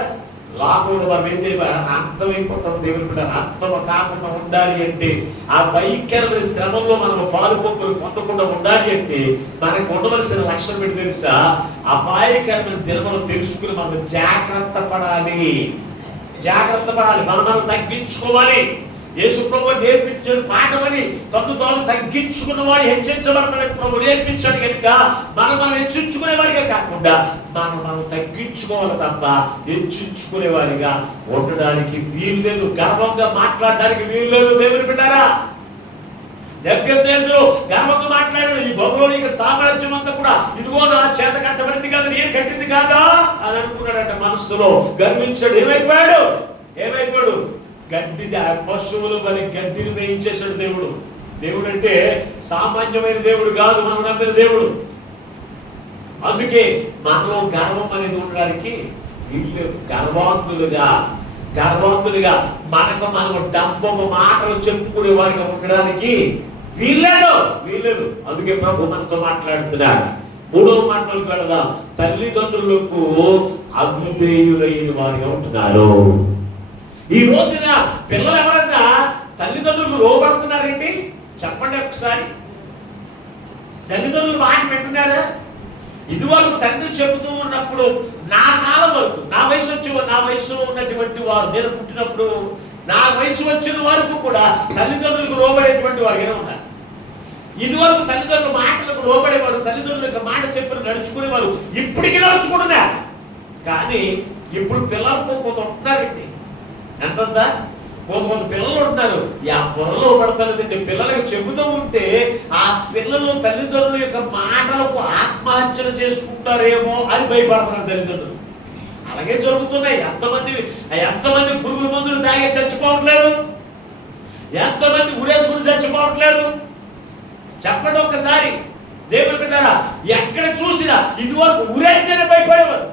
లోకంలో మనం ఏం చేయాలి? అంతమైపోతాం. దేవుని బిడ్డ అంతం కాకుండా ఉండాలి అంటే, ఆ భయంకరమైన శ్రమంలో మనం పాలు పొక్కులు పొందకుండా ఉండాలి అంటే మనకు ఉండవలసిన లక్షణం ఏంటి తెలుసా? అపాయకరమైన దినములు తెలుసుకుని మనం జాగ్రత్త పడాలి. జాగ్రత్త పడాలి, మనం తగ్గించుకోవాలి. యేసు ప్రభు నేర్పించిన పాఠమని తను తాను తగ్గించుకున్న వాడు హెచ్చరించబడతాడు ప్రభు నేర్పించాడు. కనుక మనం హెచ్చించుకునే వారిగా కాకుండా మనం తగ్గించుకోవాలి తప్ప హెచ్చించుకునే వారిగా ఉండడానికి వీలు లేదు. గర్వంగా మాట్లాడడానికి వీలు లేదు. దేవుని బిడ్డారా, గర్వంగా మాట్లాడాడు. ఈ భౌగోళిక సామ్రాజ్యం అంతా కూడా ఇదిగో నా చేత కట్టబడింది కాదు, నేను కట్టింది కాదా అని అనుకున్నాడంట మనసులో. గర్వించాడు. ఏమైపోయాడు? గడ్డి పశువులు మరి గడ్డిని వేయించేశాడు దేవుడు. దేవుడు అంటే సామాన్యమైన దేవుడు కాదు, మనం నమ్మిన దేవుడు. అందుకే మనలో గర్వం అనేది ఉండడానికి వీళ్ళు గర్వాంతులుగా మనము డంబము మాటలు చెప్పుకునే వారిగా ఉండడానికి వీల్లేదు. అందుకే ప్రభు మనతో మాట్లాడుతున్నాడు. 3వ మాటలకు వెళదాం. తల్లిదండ్రులకు అవిధేయులైన వారిగా ఉంటున్నారు. ఈ రోజున పిల్లలు ఎవరన్నా తల్లిదండ్రులు లోబడుతున్నారండి? చెప్పండి ఒకసారి. తల్లిదండ్రులు మాట వింటున్నారా? ఇదివరకు తండ్రి చెబుతూ ఉన్నప్పుడు నా కాలం వరకు, నా వయసు ఉన్నటువంటి వారు, నేను పుట్టినప్పుడు నా వయసు వచ్చిన వరకు కూడా తల్లిదండ్రులకు లోబడేటువంటి వారుగానే ఉన్నారు. ఇదివరకు తల్లిదండ్రుల మాటలకు లోబడేవారు, తల్లిదండ్రులకు మాట చెప్పి నడుచుకునేవారు. ఇప్పటికీ నడుచుకుంటున్నారు. కానీ ఇప్పుడు పిల్లలకు కొంత ఉంటున్నారండి. ఎంతంతా కొంతమంది పిల్లలు ఉంటున్నారు. ఆ పొరలో పడతారంటే పిల్లలకు చెబుతూ ఉంటే ఆ పిల్లలు తల్లిదండ్రుల యొక్క మాటలకు ఆత్మహత్యలు చేసుకుంటారేమో అని భయపడుతున్నారు తల్లిదండ్రులు. అలాగే జరుగుతున్నాయి. ఎంతమంది పురుగుల మందులు తాగే చచ్చిపోవట్లేదు? ఎంతమంది ఉరేసుకుని చచ్చిపోవట్లేదు? చెప్పండి ఒక్కసారి. దేవుని బిడ్డారా, ఎక్కడ చూసినా ఇదివరకు ఉరంటేనే భయపడేవారు.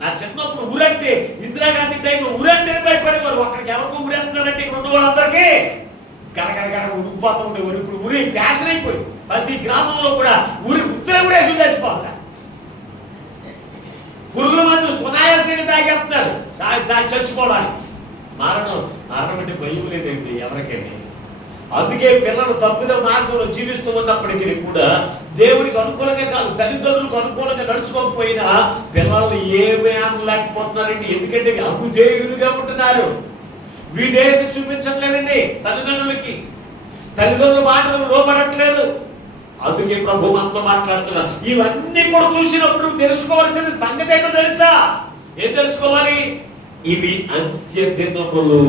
నా చిన్నప్పుడు ఊరంటే ఇందిరాగాంధీ టైంలో ఊరంటేనే భయపడేవారు. అక్కడికి ఎవరికి ఊరేస్తున్నారంటే ఇక్కడ ఉన్న వాళ్ళందరికీ గడగడ ఉడికిపోతూ ఉండేవారు. ఇప్పుడు ఊరి ఫ్యాషన్ అయిపోయి ప్రతి గ్రామంలో కూడా ఉత్తరేసి చచ్చిపోవాలి. పురుగుల మందు సునాయాసీని తాగేస్తున్నారు చచ్చిపోవడానికి. మరణం అంటే భయం లేదండి ఎవరికైనా. అందుకే పిల్లలు తప్పిద మార్గంలో జీవిస్తూ ఉన్నప్పటికీ కూడా దేవునికి అనుకూలంగా కాదు, తల్లిదండ్రులకు అనుకూలంగా నడుచుకోకపోయినా పిల్లలు ఏమీ అనలేకపోతున్నారండి. ఎందుకంటే అవిధేయులుగా ఉంటున్నారు. విధేయత చూపించట్లేదండి తల్లిదండ్రులకి. తల్లిదండ్రుల మాటలు లోబడట్లేదు. అందుకే ప్రభు మనతో మాట్లాడుతున్నారు. ఇవన్నీ కూడా చూసినప్పుడు తెలుసుకోవాల్సిన సంగతి ఏంటో తెలుసా? ఏం తెలుసుకోవాలి? ఇవి అంత్య దినములు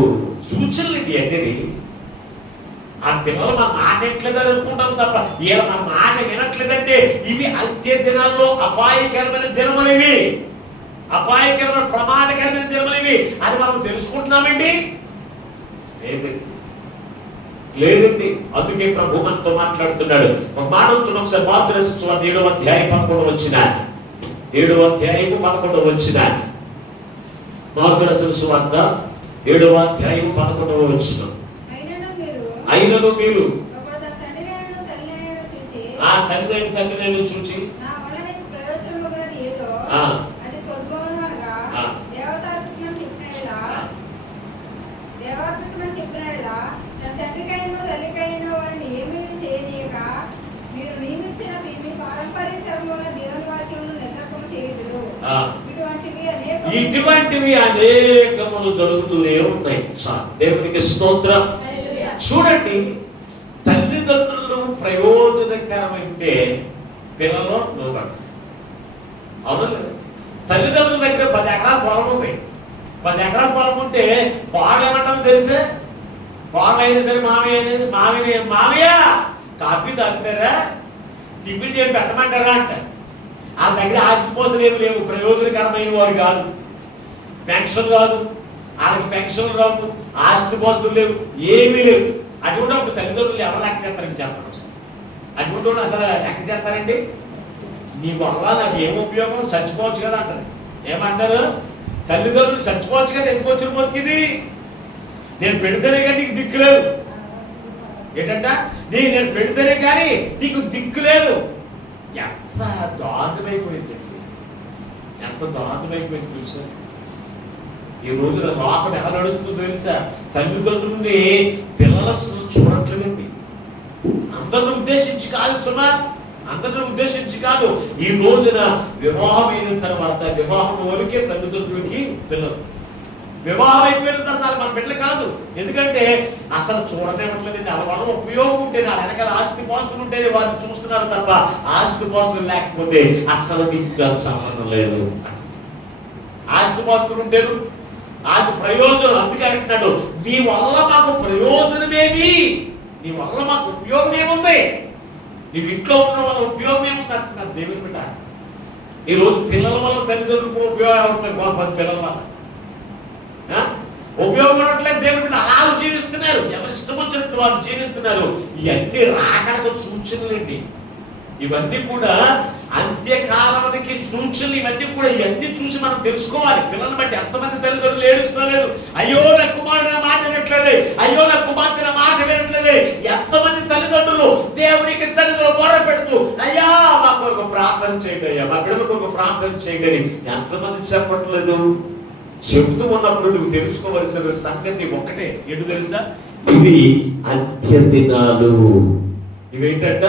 సూచనలు. ఇది అంటే ఆ పిల్లలు మన మాట ఎట్లేదని అనుకుంటాం తప్ప ఇలా మన మాట వినట్లేదంటే ఇవి అంత్య దినాల్లో అపాయకరమైన దినములివి, అపాయకరమైన ప్రమాదకరమైన దినములివి అని మనం తెలుసుకుంటున్నామండి? లేదండి. అందుకే ప్రభు మనతో మాట్లాడుతున్నాడు. ఒక మాట వచ్చిన ఒకసారి మార్కు సువార్త 7వ అధ్యాయం 11వ వచనం. 7వ అధ్యాయం 11వ వచనం. మార్కు సువార్త 7వ అధ్యాయం 11వ వచనం. అయినను మీరు ఆ తండ్రిని చూచి ఇటువంటివి అనేకములు జరుగుతూనే ఉన్నాయి. దేవునికి స్తోత్రం. చూడండి, తల్లిదండ్రులు ప్రయోజనకరమైతే పిల్లలు లోబడు. అవును లేదు? తల్లిదండ్రుల దగ్గర 10 ఎకరాల పొలం ఉంది. 10 ఎకరాల పొలం ఉంటే వాళ్ళు ఏమంటారు తెలిసే? వాళ్ళు అయినా సరే మామయ్య కాఫీ తాగుతారా, టిఫిన్ చేసి పెట్టమంటారా అంట. ఆ దగ్గర ఆస్తిపోతులు ఏమి లేవు, ప్రయోజనకరమైన వారు కాదు, పెన్షన్ రాదు, వాళ్ళకి పెన్షన్ రాదు, ఆస్తిపోస్తులు లేవు, ఏమీ లేవు. అటువంటిప్పుడు తల్లిదండ్రులు ఎవరు లెక్క చేస్తారని చెప్పండి. అటువంటి అసలు లెక్క చేస్తారండి? నీ వల్ల నాకు ఏం ఉపయోగం, చచ్చిపోవచ్చు కదా అంటారు. ఏమంటారు? తల్లిదండ్రులు చచ్చిపోవచ్చు కదా, ఎందుకు వచ్చిన బతికిది? నేను పెడితేనే కానీ నీకు దిక్కు లేదు. ఏంటంట? నేను పెడితేనే కానీ నీకు దిక్కు లేదు. ఎంత దారుణమైపోయింది, ఎంత దారుణమైపోయింది తెలుసా? ఈ రోజున లోకం ఎలా నడుస్తుందో తెలుసా? తల్లిదండ్రుల్ని పిల్లలకు చూడట్లేదండి. అందరిని ఉద్దేశించి కాదు సుమా, అందరిని ఉద్దేశించి కాదు. ఈ రోజున వివాహం అయిన తర్వాత, వివాహం వరకే తల్లిదండ్రులకి పిల్లలు, వివాహం అయిపోయిన తర్వాత మన బిడ్డలు కాదు. ఎందుకంటే అసలు చూడనివ్వట్లేదండి. వాళ్ళ వల్ల ఉపయోగం ఉంటే, నా వెనకాల ఆస్తి పాస్తులు ఉంటేనే వారిని చూస్తున్నారు తప్ప ఆస్తి పాస్తులు లేకపోతే అస్సలు నీకు సంబంధం లేదు. ఆస్తి పాస్తులు ఉంటేను ఆస్తి ప్రయోజనం. అందుకే అంటున్నాడు, నీ వల్ల మాకు ప్రయోజనమేమి, నీ వల్ల మాకు ఉపయోగం ఏముంది, నీవు ఇంట్లో ఉండడం వల్ల ఉపయోగం ఏముంది అంటున్నారు దేవుని బిడ్డ. ఈరోజు పిల్లల వల్ల తల్లిదండ్రులకు ఉపయోగాలు అవుతాయి. కొంతమంది పిల్లల వల్ల ఉపయోగపడట్లేదు. దేవుని బిడ్డ అలా జీవిస్తున్నారు, ఎవరి ఇష్టం వచ్చినట్టు వారు జీవిస్తున్నారు. ఇవన్నీ రాకడకు సూచనలండి. ఇవన్నీ కూడా అంత్యకాలానికి సూచనలు. ఇవన్నీ కూడా ఇవన్నీ చూసి మనం తెలుసుకోవాలి. పిల్లల్ని బట్టి ఎంతమంది తల్లిదండ్రులు ఏడుస్తున్నారు, అయ్యో నా కుమారుడు నా మాట వినట్లేదే, అయ్యో నా కుమార్తె నా మాట వినట్లేదే. ఎంతమంది తల్లిదండ్రులు దేవునికి సన్నిధిలో మొర పెడుతూ, అయ్యా మా కొరకు ప్రార్థన చేయండి, అయ్యా మా బిడ్డల కొరకు ప్రార్థన చేయండి. ఎంతమంది చెప్పట్లేదు? చెబుతూ ఉన్నప్పుడు నువ్వు తెలుసుకోవలసిన సంగతి ఒక్కటే, ఏంటో తెలుసా? ఇవి అంత్య దినాలు. ఇవేంటంట?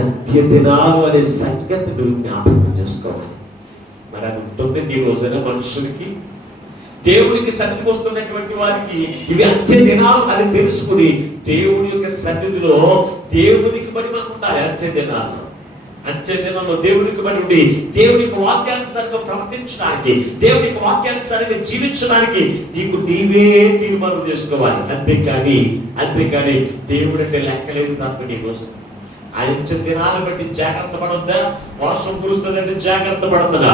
అంత్య దినాలు అనే సంగతి నువ్వు జ్ఞాపకం చేసుకోవాలి. మరి అది ఉంటుంది ఈ రోజున మనుషులకి, దేవునికి సన్నిధికి వస్తున్నటువంటి వారికి ఇవి అంత్య దినాలు అని తెలుసుకుని దేవుని యొక్క సన్నిధిలో దేవునికి బడి మనం ఉండాలి. అంత్య దినాలు, అంత్య దినంలో దేవునికి బడి ఉండి దేవునికి వాక్యానుసారంగా ప్రవర్తించడానికి, దేవునికి వాక్యానుసారంగా జీవించడానికి నీకు నీవే తీర్మానం చేసుకోవాలి. అంతేకాని దేవుడు అంటే లెక్కలేదు తప్ప నీ కోసం. అంత్య దినాలు బట్టి జాగ్రత్త పడొద్దా? వర్షం కురుస్తుందంటే జాగ్రత్త పడుతున్నా,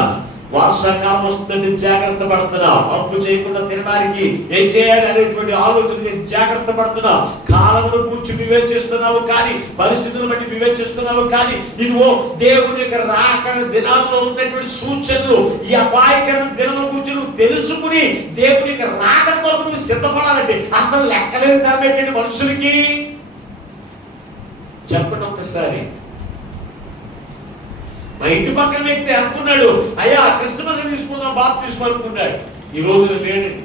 వర్షాకాలం వస్తుందంటే జాగ్రత్త పడుతున్నా, అప్పు చేయకుండా తినడానికి ఏం చేయాలి అనేటువంటి ఆలోచన చేసి జాగ్రత్త పడుతున్నా. కాలంలో కూర్చి వివేచిస్తున్నావు కానీ, పరిస్థితులను బట్టి వివేచిస్తున్నావు కానీ, ఇదిగో దేవుని యొక్క రాకడ దినాల్లో ఉన్నటువంటి సూచనలు, ఈ అపాయకరమైన దినంలో కూర్చి నువ్వు తెలుసుకుని దేవుని యొక్క రాకడ కొరకు నువ్వు సిద్ధపడాలంటే అసలు లెక్కలేదు తరబెట్టండి మనుషులకి. చెప్పండి ఒక్కసారి. మా ఇంటి పక్కన వ్యక్తి అనుకున్నాడు, అయ్యా క్రిస్మస్ తీసుకుందాం, బాప్తిస్మం అనుకున్నాడు. ఈ రోజున లేడండి.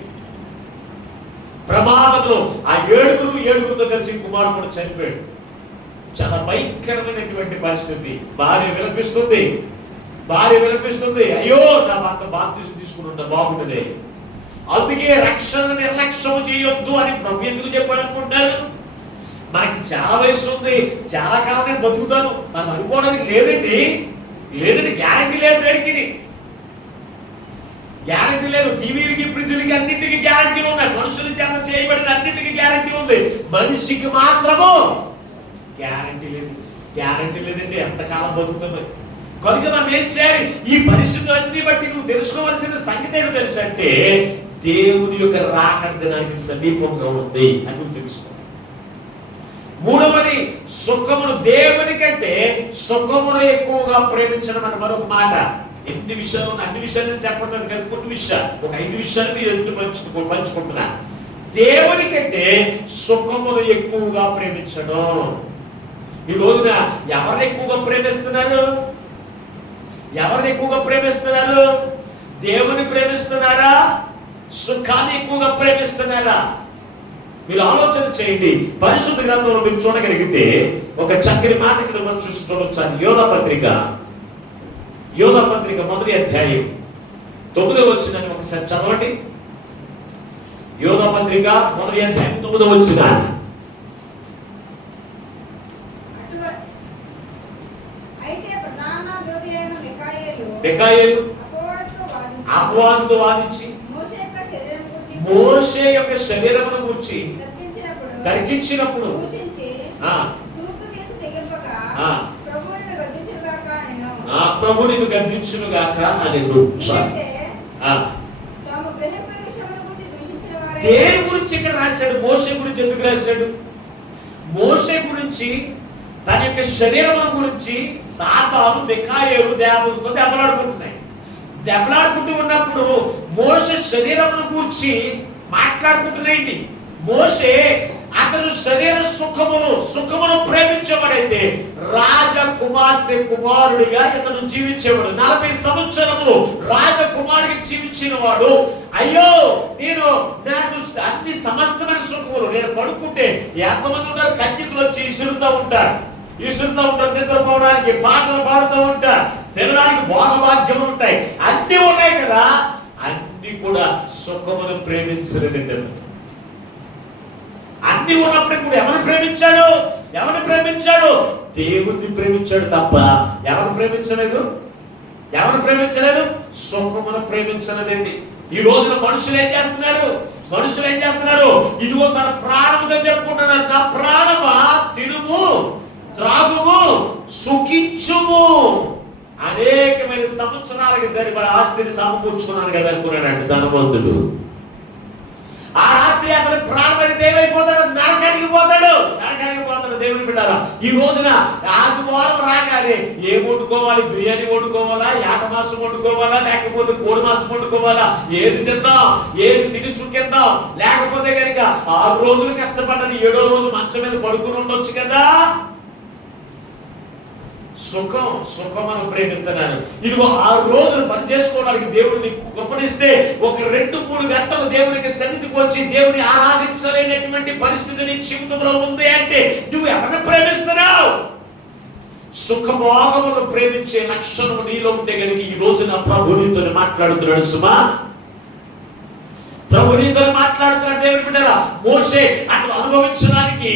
ప్రమాదంలో ఆ ఏడుగురితో కలిసి కుమారుడు చనిపోయాడు. చాలా భయంకరమైనటువంటి పరిస్థితి. భార్య విలపిస్తుంది, అయ్యో నా భర్త బాప్తిస్మం తీసుకుని ఉందా బాగుండదే. అందుకే రక్షణ నిర్లక్ష్యం చేయొద్దు అని ప్రభు ఎందుకు చెప్పాడు అనుకుంటారు? మనకి చాలా వయసు ఉంది, చాలా కాలం నేను బతుకుతాను మనం అనుకోవడానికి లేదండి. గ్యారంటీ లేదు. దేనికి గ్యారంటీ లేదు? టీవీలకి, ఫ్రిడ్జ్లకి అన్నింటికి గ్యారంటీలు ఉన్నాయి. మనుషుల చేత చేయబడిన అన్నింటికి గ్యారంటీ ఉంది. మనిషికి మాత్రము గ్యారంటీ లేదండి. ఎంతకాలం బతుకుతుంది? కనుక మనం ఏం చేయాలి? ఈ పరిస్థితులన్నీ బట్టి నువ్వు తెలుసుకోవాల్సిన సంగతి ఏంటో తెలుసు అంటే, దేవుని యొక్క రాకడ దినానికి సమీపంగా ఉంది అని నువ్వు తెలుసుకో. మూడవది, సుఖమును. దేవుని కంటే సుఖమును ఎక్కువగా ప్రేమించడం అన్న మరొక మాట. అన్ని విషయాలు చెప్పడం కాదు, కొన్ని విషయాలు, ఒక 5 విషయాలు మీరు ఎందుకు పంచుకుంటున్నా. దేవుని కంటే సుఖమును ఎక్కువగా ప్రేమించడం. ఈ రోజున ఎవరిని ఎక్కువగా ప్రేమిస్తున్నారు? దేవుని ప్రేమిస్తున్నారా? సుఖాన్ని ఎక్కువగా ప్రేమిస్తున్నారా? మీరు ఆలోచన చేయండి. పరిశుద్ధ గ్రంథంలో మీరు చూడగలిగితే ఒక చక్కని మాట కింద మనం చూసుకోవచ్చు. యోధ పత్రిక 1వ అధ్యాయం 9వ వచనాన్ని ఒకసారి చదవండి. యోధా పత్రిక 1వ అధ్యాయం 9వ వచనాన్ని. మికాయేలు అపవాదుతో వాదించి మోషే యొక్క శరీరమును గూర్చి తర్కించినప్పుడు ప్రభువుని గద్దించును గాక అని దేని గురించి ఇక్కడ రాశాడు? మోషే గురించి ఎందుకు రాశాడు? మోషే గురించి, తన యొక్క శరీరమును గురించి సాతాను మికాయేలు దేవునితో దెబ్బలాడుకుంటూ ఉన్నప్పుడు మోషే శరీరమును గురించి మాట్లాడుకుంటున్నాయండి. మోషే అతను శరీర సుఖమును ప్రేమించేవాడైతే రాజకుమార్తె కుమారుడిగా ఇతను జీవించేవాడు. 40 సంవత్సరములు రాజకుమారుడిగా జీవించిన వాడు, అయ్యో నాకు అన్ని సమస్తమైన సుఖములు, నేను పడుకుంటే ఎంతమంది ఉంటారు, కన్యకులు వచ్చి ఇసురుతూ ఉంటారు, నిద్రపోవడానికి పాటలు పాడుతూ ఉంటారు, తినడానికి భోగభాగ్యములు ఉంటాయి, అన్ని ఉన్నాయి కదా. అన్ని కూడా సుఖమును ప్రేమించలేదండి. అన్ని ఉన్నప్పుడు కూడా ఎవరిని ప్రేమించాడు? దేవుణ్ణి ప్రేమించాడు తప్ప ఎవరు ప్రేమించలేదు? సుఖమును ప్రేమించలేదండి. ఈ రోజున మనుషులు ఏం చేస్తున్నారు? ఇదిగో తన ప్రాణముగా చెప్పుకుంటున్నారు, నా ప్రాణమా తినుము త్రాగుము సుఖించుము. అనేకమైన సంవత్సరాలకి సరిపడా ఆస్తిని సమకూర్చుకున్నాను కదా అనుకున్నాడు ధనవంతుడు. ఆ రాత్రి అతను ప్రాణమైన ఏమైపోతాడు? నరకానికి పోతాడు. దేవుని బిడ్డారా, ఈ రోజున ఆదివారం రాగానే ఏం వండుకోవాలి? బిర్యానీ వండుకోవాలా, యాట మాంసం వండుకోవాలా, లేకపోతే కోడి మాంసం వండుకోవాలా? ఏది తిందాం, ఏది తిని సుఖిద్దాం? లేకపోతే కనుక 6 రోజులు కష్టపడ్డది 7వ రోజు మంచం మీద పడుకుని ఉండొచ్చు కదా. సుఖమను ప్రేమిస్తున్నాను. ఇదిగో 6 రోజులు పని చేసుకోవడానికి దేవుడు నీకు కృపణిస్తే, ఒక 2-3 గంటలు దేవునికి సన్నిధికి వచ్చి దేవుని ఆరాధించలేనటువంటి పరిస్థితి నీ జీవితంలో ఉంది అంటే నువ్వు ఎవరిని ప్రేమిస్తున్నావు? సుఖభోగమును ప్రేమించే లక్షణం నీలో ఉంటే కనుక ఈ రోజున ప్రభు నీతో మాట్లాడుతున్నాడు. సుమా, ప్రభు నీతో మాట్లాడుతున్నాడు. దేవుని బిడ్డలారా, మోషే అతను అనుభవించడానికి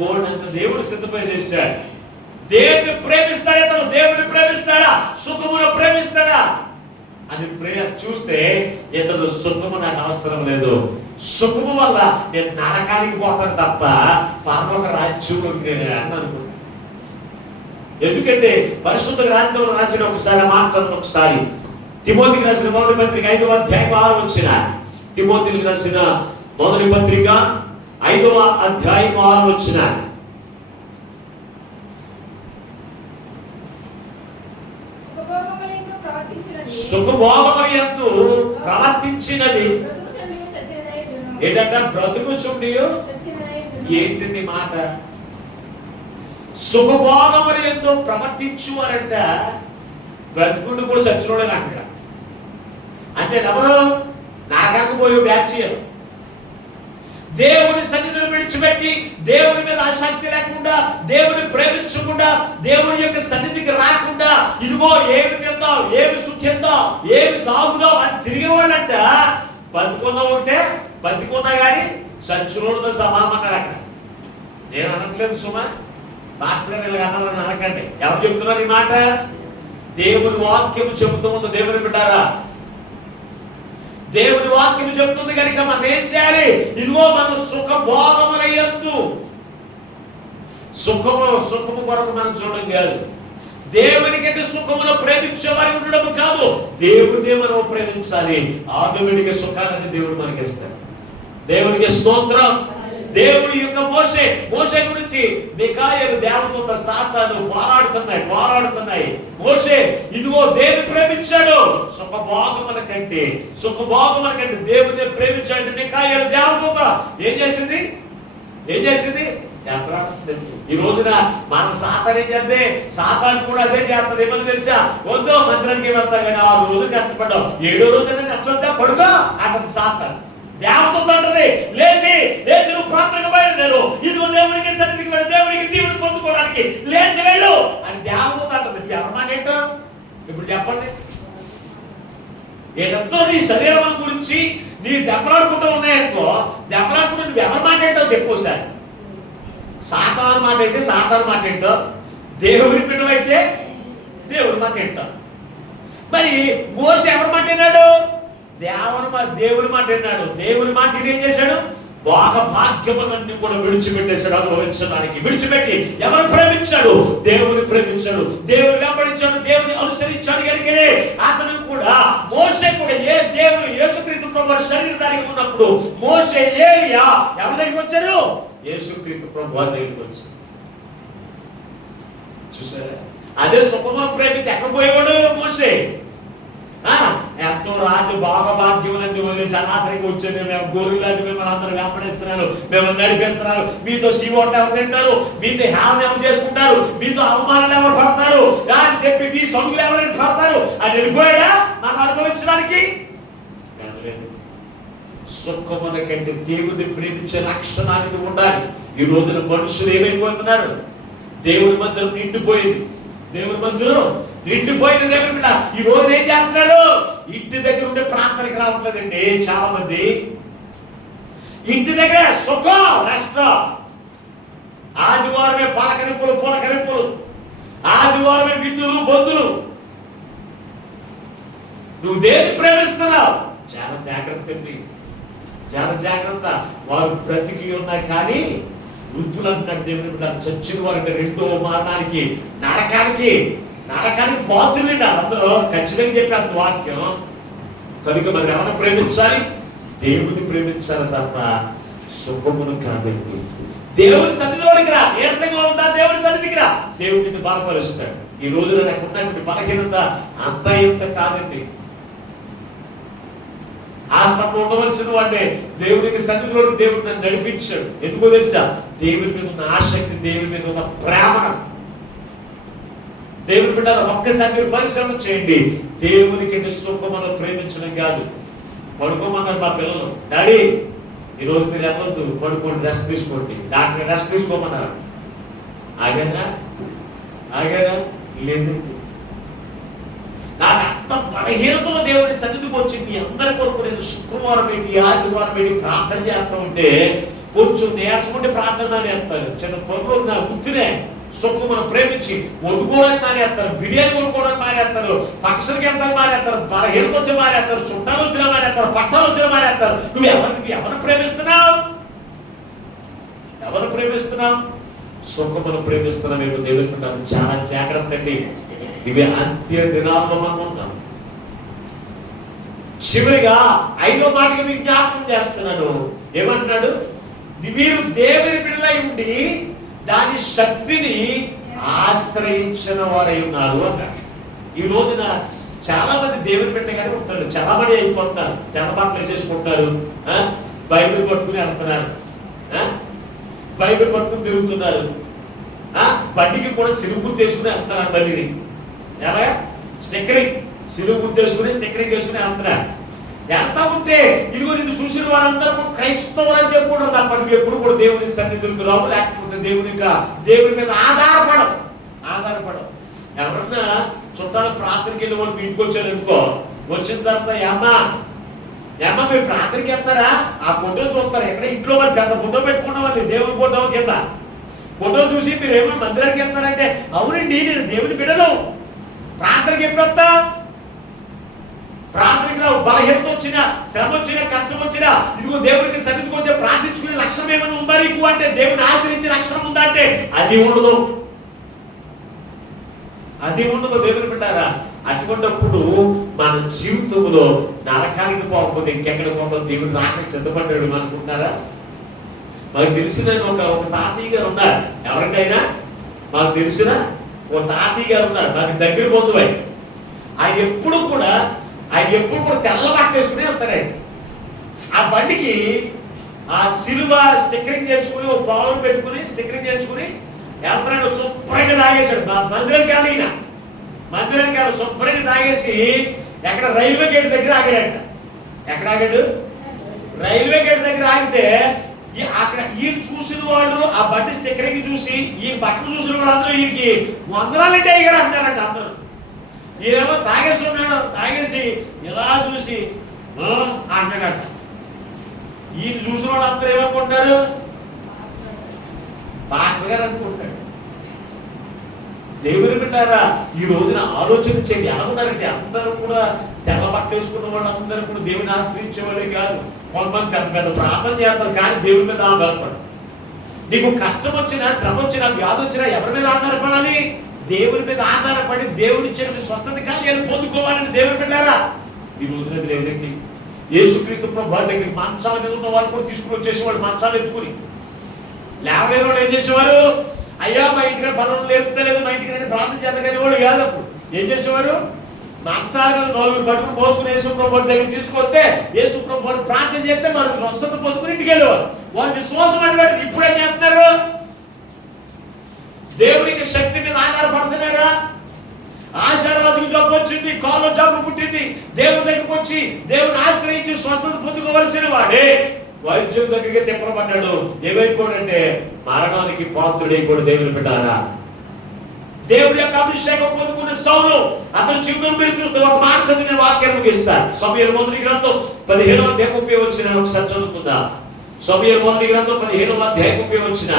బోర్డంత దేవుడు సిద్ధపై చేశాడు. దేవుని ప్రేమిస్తాడా? సుఖమును ప్రేమిస్తాడా అని చూస్తే ఇతడు సుఖము నాకు అవసరం లేదు, సుఖము వల్ల నేను నరకానికి పోతాను తప్ప పరలోక రాజ్యం అనుకుంటున్నాను. ఎందుకంటే పరిశుద్ధ గ్రంథంలో రాసిన ఒకసారి మాట్లాడుతున్న ఒకసారి తిమోతికి రాసిన మొదటి పత్రిక 5వ అధ్యాయం 6వ వచనం. తిమోతికి రాసిన మొదటి పత్రిక 5వ అధ్యాయం 6వ వచనం. సుఖభోగములందు ప్రవర్తించినది ఏంటంటే బ్రతుకుచుండి ఏంటి మాట? సుఖభోగములందు ప్రవర్తించు అనంట బ్రతుకుంటూ కూడా చచ్చినోడే అక్కడ. అంటే ఎవరు? నాగకు పోయే బ్యాచ్. దేవుని సన్నిధిని విడిచిపెట్టి, దేవుని మీద ఆసక్తి లేకుండా, దేవుని ప్రేమించకుండా, దేవుని యొక్క సన్నిధికి రాకుండా, ఇదిగో ఏమి తిందాం, ఏమి సుఖిద్దాం, ఏమి తాగుదాం అని తిరిగేవాళ్ళంట. బతికున్నా కానీ చచ్చినోడితో సమానమన్నాడు అక్కడ. నేను అనట్లేదు సుమా, మాస్టర్ గారు ఇలా అన్నారని అనకండి. ఎవరు చెప్తున్నారు ఈ మాట? దేవుని వాక్యం చెబుతుంది. దేవుని బిడ్డారా, దేవుని వాక్యం చెబుతుంది కనుక మనం ఏం చేయాలి? ఇదిగో మనం సుఖభోగములయ్యొద్దు. సుఖము కొరకు మనం చూడడం కాదు, దేవునికంటే సుఖమును ప్రేమించేవారి ఉండడం కాదు, దేవుడినే మనం ప్రేమించాలి. ఆటోమేటిక్గా సుఖాన్ని దేవుడు మనకి ఇస్తాడు. దేవునికి స్తోత్రం. దేవుని యొక్క మోషే గురించి మికాయేలు దేవదూత సాతాను పోరాడుతున్నాయి. మోషే ఇదిగో దేవుని ప్రేమించాడు. సుఖభోగముల కంటే దేవుని ప్రేమించాడు. మికాయేలు దేవదూత ఏం చేసింది? ఈ రోజున మన సాతాను ఏం చేస్తే, సాతాను కూడా అదే చేస్తుంది. ఏమని తెలుసా? వద్దు మందిరానికి వెళ్తా కానీ 6 రోజులు కష్టపడ్డావు, 7వ రోజున కష్టపడ్డా పడుకో అంటది సాతాను. దేవదూత అంటది, లేచి నువ్వు ప్రార్థనకు బయలుదేరు, ఇదిగో దేవునికి సన్నిధికి వెళ్ళి దేవునికి దీవుని పొందుకోవడానికి లేచి వెళ్ళు అని దేవదూత అంటది. ఎవరమాట ఏంటో ఇప్పుడు చెప్పండి. ఏదంతో నీ శరీరం గురించి నీ దెబ్బలాడుకుంటూ ఉన్నాయనుకో, దెబ్బలాడుకుంటూ నువ్వు ఎవరి మాట ఏంటో చెప్పు సార్. సాతాను మాట అయితే సాతాను మాట ఏంటో, దేవుడి బిడ్డవైతే దేవుడి మాట ఏంటో. మరి మోసే ఎవరి మాట విన్నాడు? దేవుడి మాట విన్నాడు. దేవుడి మాట ఏం చేశాడు? భాగ్యములన్నీ కూడా విడిచిపెట్టేశాడు అనుభవించడానికి. విడిచిపెట్టి ఎవరు ప్రేమించాడు? దేవుని ప్రేమించాడు, దేవుని వెంబడించాడు, దేవుని అనుసరించాడు కనుకనే అతను కూడా, మోసే కూడా దేవుడు యేసుక్రీస్తు ప్రభువు శరీరధారిగా ఉన్నప్పుడు మోసే ఏలియా ఎవరి దగ్గరికి వచ్చారు? యేసుక్రీస్తు ప్రభువు దగ్గరికి వచ్చారు. చూసారా? అదే సుఖమును ప్రేమితే ఎక్కడ పోయేవాడు మోసే? ఎంతో రాజు భాగ్యములన్నీ వదిలేసి అనాథరికి వచ్చేది, మేము గొర్రెలాంటి మిమ్మల్ని అందరూ వెంబడిస్తున్నారు, మిమ్మల్ని నడిపిస్తున్నారు, మీతో సీఓట్లు ఎవరు తింటారు, మీతో హేళన ఎవరు చేసుకుంటారు, మీతో అవమానాలు ఎవరు పడతారు అని చెప్పి మీ సొడుగులు ఎవరైనా పడతారు అని వెళ్ళిపోయాడా నాకు అనుభవించడానికి? సుఖముల కంటే దేవుని ప్రేమించే లక్షణానికి ఉండాలి. ఈ రోజున మనుషులు ఏమైపోతున్నారు? దేవుని మందిరం నిండిపోయింది, దేవుని మందిరం నిండిపోయింది. దేవుని బిడ్డ ఈ రోజు ఏం చేస్తున్నారు? ఇంటి దగ్గర ఉండే ప్రాంతానికి రావట్లేదండి చాలా మంది. ఇంటి దగ్గర సుఖం, రెస్ట్. ఆదివారమే పులకరింపులు, ఆదివారమే విందులు బొద్దులు. నువ్వు దేన్ని ప్రేమిస్తున్నావు? చాలా జాగ్రత్త అండి, చాలా జాగ్రత్త. వారు బ్రతికి ఉన్నాయి కానీ వృద్ధులు అంటాడు దేవుని బిడ్డ, చచ్చిన వారంటే రెండో మరణానికి నరకానికి పాత్రులండి. అందరూ ఖచ్చితంగా చెప్పారు వాక్యం. కనుక మరి ఎవరిని ప్రేమించాలి? దేవుని ప్రేమించాలి తప్ప సుఖమును కాదండి. దేవుని సన్నిధిలోనికి రా. నీరసంగా ఉందా? దేవుని సన్నిధికి రా, దేవుడు నిన్ను బలపరుస్తాడు. ఈ రోజున నాకు ఉన్నటువంటి బలహీనత అంత ఇంత కాదండి. హాస్పిటల్ ఉండవలసిన వాడిని దేవునికి సన్నిధిలో దేవుడు నన్ను నడిపించాడు. ఎందుకో తెలుసా? దేవుని మీద ఉన్న ఆసక్తి, దేవుని మీద ఉన్న ప్రేమ. దేవుని బిడ్డ ఒక్కసారి మీరు పరిశ్రమ చేయండి. దేవునికి సుఖమును ప్రేమించడం కాదు. పడుకోమన్నారు మా పిల్లలు, డాడీ ఈరోజు మీరు వెళ్ళొద్దు, పడుకోండి, రెస్ట్ తీసుకోండి. డాక్టర్ రెస్ట్ తీసుకోమన్నారు. ఆగానా? లేదు. నాకు అంత బలహీనతలో దేవుడి సన్నిధికి వచ్చి మీ అందరి కొరకు నేను శుక్రవారం ఏంటి, ఆదివారం ఏంటి ప్రార్థన చేస్తా ఉంటే కొంచెం నేర్చుకుంటే ప్రార్థన చేస్తారు. చిన్న పనులు నా గుర్తునే సొక్కు మనం ప్రేమించి వండుకోవడానికి మానేస్తారు, బిర్యానీ వండుకోవడానికి మానేస్తారు, ఫంక్షన్కి వెళ్తానికి మానేస్తారు, బలహీనత వచ్చి మానేస్తారు, చుట్టాలు వచ్చిన మానేస్తారు, పట్టాలు వచ్చిన మానేస్తారు. నువ్వు ఎవరిని ప్రేమిస్తున్నావు? ఎవరు ప్రేమిస్తున్నావు? సుఖమును ప్రేమిస్తున్నామేమో దేవుడుతున్నాము. చాలా జాగ్రత్త అండి. ఇవి అంత్య దినాల్లో మనం ఉన్నాం. చివరిగా 5వ మాటగా మీకు జ్ఞాపకం చేస్తున్నాను. ఏమంటున్నాడు? మీరు దేవుని బిడ్డలై ఉండి దాని శక్తిని ఆశ్రయించిన వారై ఉన్నారు అన్నాడు. ఈ రోజున చాలా మంది దేవుని బిడ్డగానే ఉంటారు, చాలా మంది అయిపోతున్నారు. తెల్లబాట్లు వేసేసుకుంటున్నారు, బైబిల్ పట్టుకుని వెళ్తున్నారు, బైబిల్ పట్టుకుని తిరుగుతున్నారు, బండికి కూడా సిలువు గుర్తు వేసుకుని వెళ్తున్నారు. బండిని ఎలా స్టిక్కరింగ్, సిలువు గుర్తు వేసుకుని స్టిక్కరింగ్ వేసుకుని వెళ్తున్నారు. వెళ్తా ఉంటే ఇదిగో నిన్ను చూసిన వారందరూ క్రైస్తవులు అని చెప్పుకుంటారు తప్ప నువ్వు ఎప్పుడు కూడా దేవుని సన్నిధులకు రావు, లేకపోతే దేవుని మీద ఆధారపడవు. ఎవరన్నా చుట్టాలు ప్రార్థనకి వెళ్ళి వాళ్ళు మీ ఇంటికి వచ్చారు అనుకో, వచ్చిన తర్వాత ఏమ్మా మీరు ప్రార్థనకి వెళ్తారా? ఆ ఫోటో చూస్తారు. ఎక్కడ ఇంట్లో మరి పెద్ద ఫోటో పెట్టుకున్న వాళ్ళు దేవుని ఫోటో కింద ఫోటో చూసి మీరు ఏమో మందిరానికి వెళ్తారంటే, అవునండి నేను దేవుని బిడ్డను, ప్రార్థనకి ఎప్పుడు వస్తా? ప్రార్థనకి రావు. బలహీనత వచ్చినా, శ్రమ వచ్చినా, కష్టం వచ్చినా ఇదిగో దేవునికి సన్నిధికి వచ్చే ప్రార్థించుకునే లక్షణం ఏమైనా ఉందా నీకు అంటే, దేవుని ఆశ్రయించే లక్షణం ఉందా అంటే అది ఉండదు. దేవుని బిడ్డారా. అటువంటిప్పుడు మన జీవితంలో నరకానికి పోకపోతే ఇంకెక్కడ పోకపోతే దేవుడు రాకకి సిద్ధపడ్డాడు అనుకుంటున్నారా? మాకు తెలిసిన ఒక తాతయ్య గారు ఉన్నారు. ఎవరికైనా మాకు తెలిసిన ఒక తాతయ్య గారు ఉన్నారు, నాకు దగ్గర బంధువు. ఆయన ఎప్పుడు కూడా తెల్ల బట్ట వేసుకుని వెళ్తారండి. ఆ బండికి ఆ సిలువ స్టిక్కరింగ్ చేసుకుని ఒక పావులు పెట్టుకుని స్టిక్కరింగ్ చేసుకుని వెళ్తాడు. శుభ్రంగా తాగేశాడు. మందిరానికి శుభ్రంగా తాగేసి ఎక్కడ రైల్వే గేట్ దగ్గర ఆగాడంట. ఎక్కడ ఆగాడు? రైల్వే గేట్ దగ్గర ఆగితే అక్కడ ఈయన చూసిన వాళ్ళు ఆ బండి స్టిక్కరింగ్ చూసి ఈ బట్టలు చూసిన వాళ్ళందరూ ఈయనకి వందనాలంటే అయ్యారు అంటారంట అందరూ. ఈయనేమో తాగేసి ఉన్నాడు. తాగేసి ఎలా చూసి అంటాడట. ఈయన చూసిన వాళ్ళు అందరూ ఏమనుకుంటారు? పాస్టర్ గారు అనుకుంటాడు. దేవుని బిడ్డారా, ఈ రోజున ఆలోచన చేయండి. ఎలా ఉన్నారంటే అందరూ కూడా తెల్ల బట్టలు వేసుకున్న వాళ్ళు అందరూ కూడా దేవుని ఆశ్రయించే వాళ్ళే కాదు. కొంతమంది పెద్ద పెద్ద ప్రార్థన చేస్తారు కానీ దేవుని మీద ఆధారపడరు. నీకు కష్టం వచ్చినా, శ్రమ వచ్చినా, వ్యాధి వచ్చినా ఎవరి మీద ఆధారపడాలి? దేవుని మీద ఆధారపడి దేవుని ఇచ్చిన స్వస్థత కార్యాలు పొందుకోవాలని దేవుని బిడ్డారా. ఈ రోజున లేదండి. యేసుక్రీస్తు ప్రభు దగ్గరికి మంచాల మీద ఉన్న వాళ్ళు కూడా తీసుకుని వచ్చేసేవాడు. మంచాలు ఎత్తుకుని లేవలేని వాళ్ళు ఏం చేసేవారు? అయ్యా మా ఇంటికి పనులు లేపుతలేదు, మా ఇంటికి ప్రార్థన చేతగానే వాళ్ళు కాదు. అప్పుడు ఏం చేసేవారు? మంచాల మీద నలుగురు పట్టుకుని పోసుకుని యేసు ప్రభు దగ్గర తీసుకొస్తే యేసు ప్రభు ప్రార్థన చేస్తే మనకు స్వస్థత పొందుకుని ఇంటికి వెళ్ళేవారు. వాళ్ళు విశ్వాసం అడిగాడు. ఇప్పుడు ఏం చేస్తున్నారు? దేవునికి శక్తి మీద ఆధారపడుతున్నారా? ఆశారాజుకి జబ్బు వచ్చింది, కాలు జబ్బు పుట్టింది, దేవుని దగ్గరికి వచ్చి దేవుని ఆశ్రయించి స్వస్థత పొందుకోవలసిన వాడే వైద్యుల దగ్గరికి తిప్పబడ్డాడు. ఏమైపోయాడంటే మరణానికి పాత్రుడైపోయాడు. దేవుని బిడ్డారా, దేవుడి యొక్క అభిషేకం పొందుకున్న సౌలు అతని జీవితం మీరు చూస్తే ఒక మాట చదివిన వాక్యం ముగిస్తారు. సమూయేలు మొదటి గ్రంథం 15వ అధ్యాయం 30 వచ్చిన ఒకసారి చదువుకుందాం. సమూయేలు మొదటి గ్రంథం 15వ అధ్యాయం 30 వచ్చిన.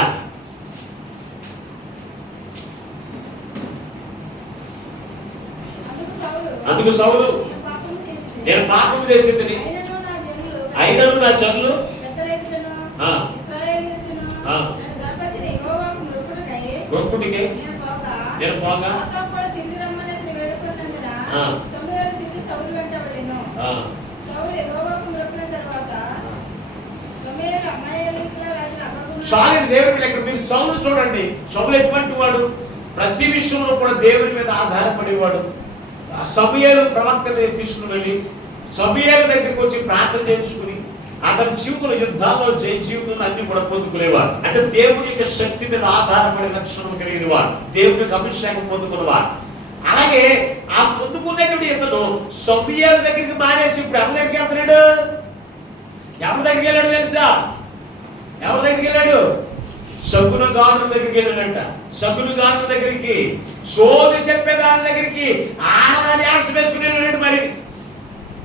అందుకు సౌలు, నేను పాపం చేసింది, అయినను నా జనులు గొప్పటికే నేను పోగా చాలు. దేవుడి లెక్క మీరు సౌలు చూడండి. సౌలు ఎటువంటి వాడు? ప్రతి విషయంలో కూడా దేవుని మీద ఆధారపడేవాడు. సమూయేలు ప్రవక్త తీసుకుని వెళ్ళి సమూయేలు దగ్గరికి వచ్చి ప్రార్థన చేసుకుని అతని జీవితంలో యుద్ధాల్లో జయ జీవితంలో అన్ని కూడా పొందుకునేవాడు. అంటే దేవుని యొక్క శక్తి మీద ఆధారపడే లక్షణం కలిగిన వాడు, దేవుని యొక్క అభిషేకం పొందుకున్నవాడు. అలాగే ఆ పొందుకునేటువంటి ఇతను సమూయేలు దగ్గరికి మానేసి ఇప్పుడు ఎవరి దగ్గరికి వెళ్తున్నాడు? ఎవరి దగ్గరికి వెళ్ళాడు తెలుసా? ఎవరి దగ్గరికి వెళ్ళాడు? శకున గానుల దగ్గరికి వెళ్ళాడంట. శకున గానుల దగ్గరికి, సోది చెప్పేదాని దగ్గరికి, ఆడదాన్ని ఆశ వేసుకుని వెళ్ళాడు. మరి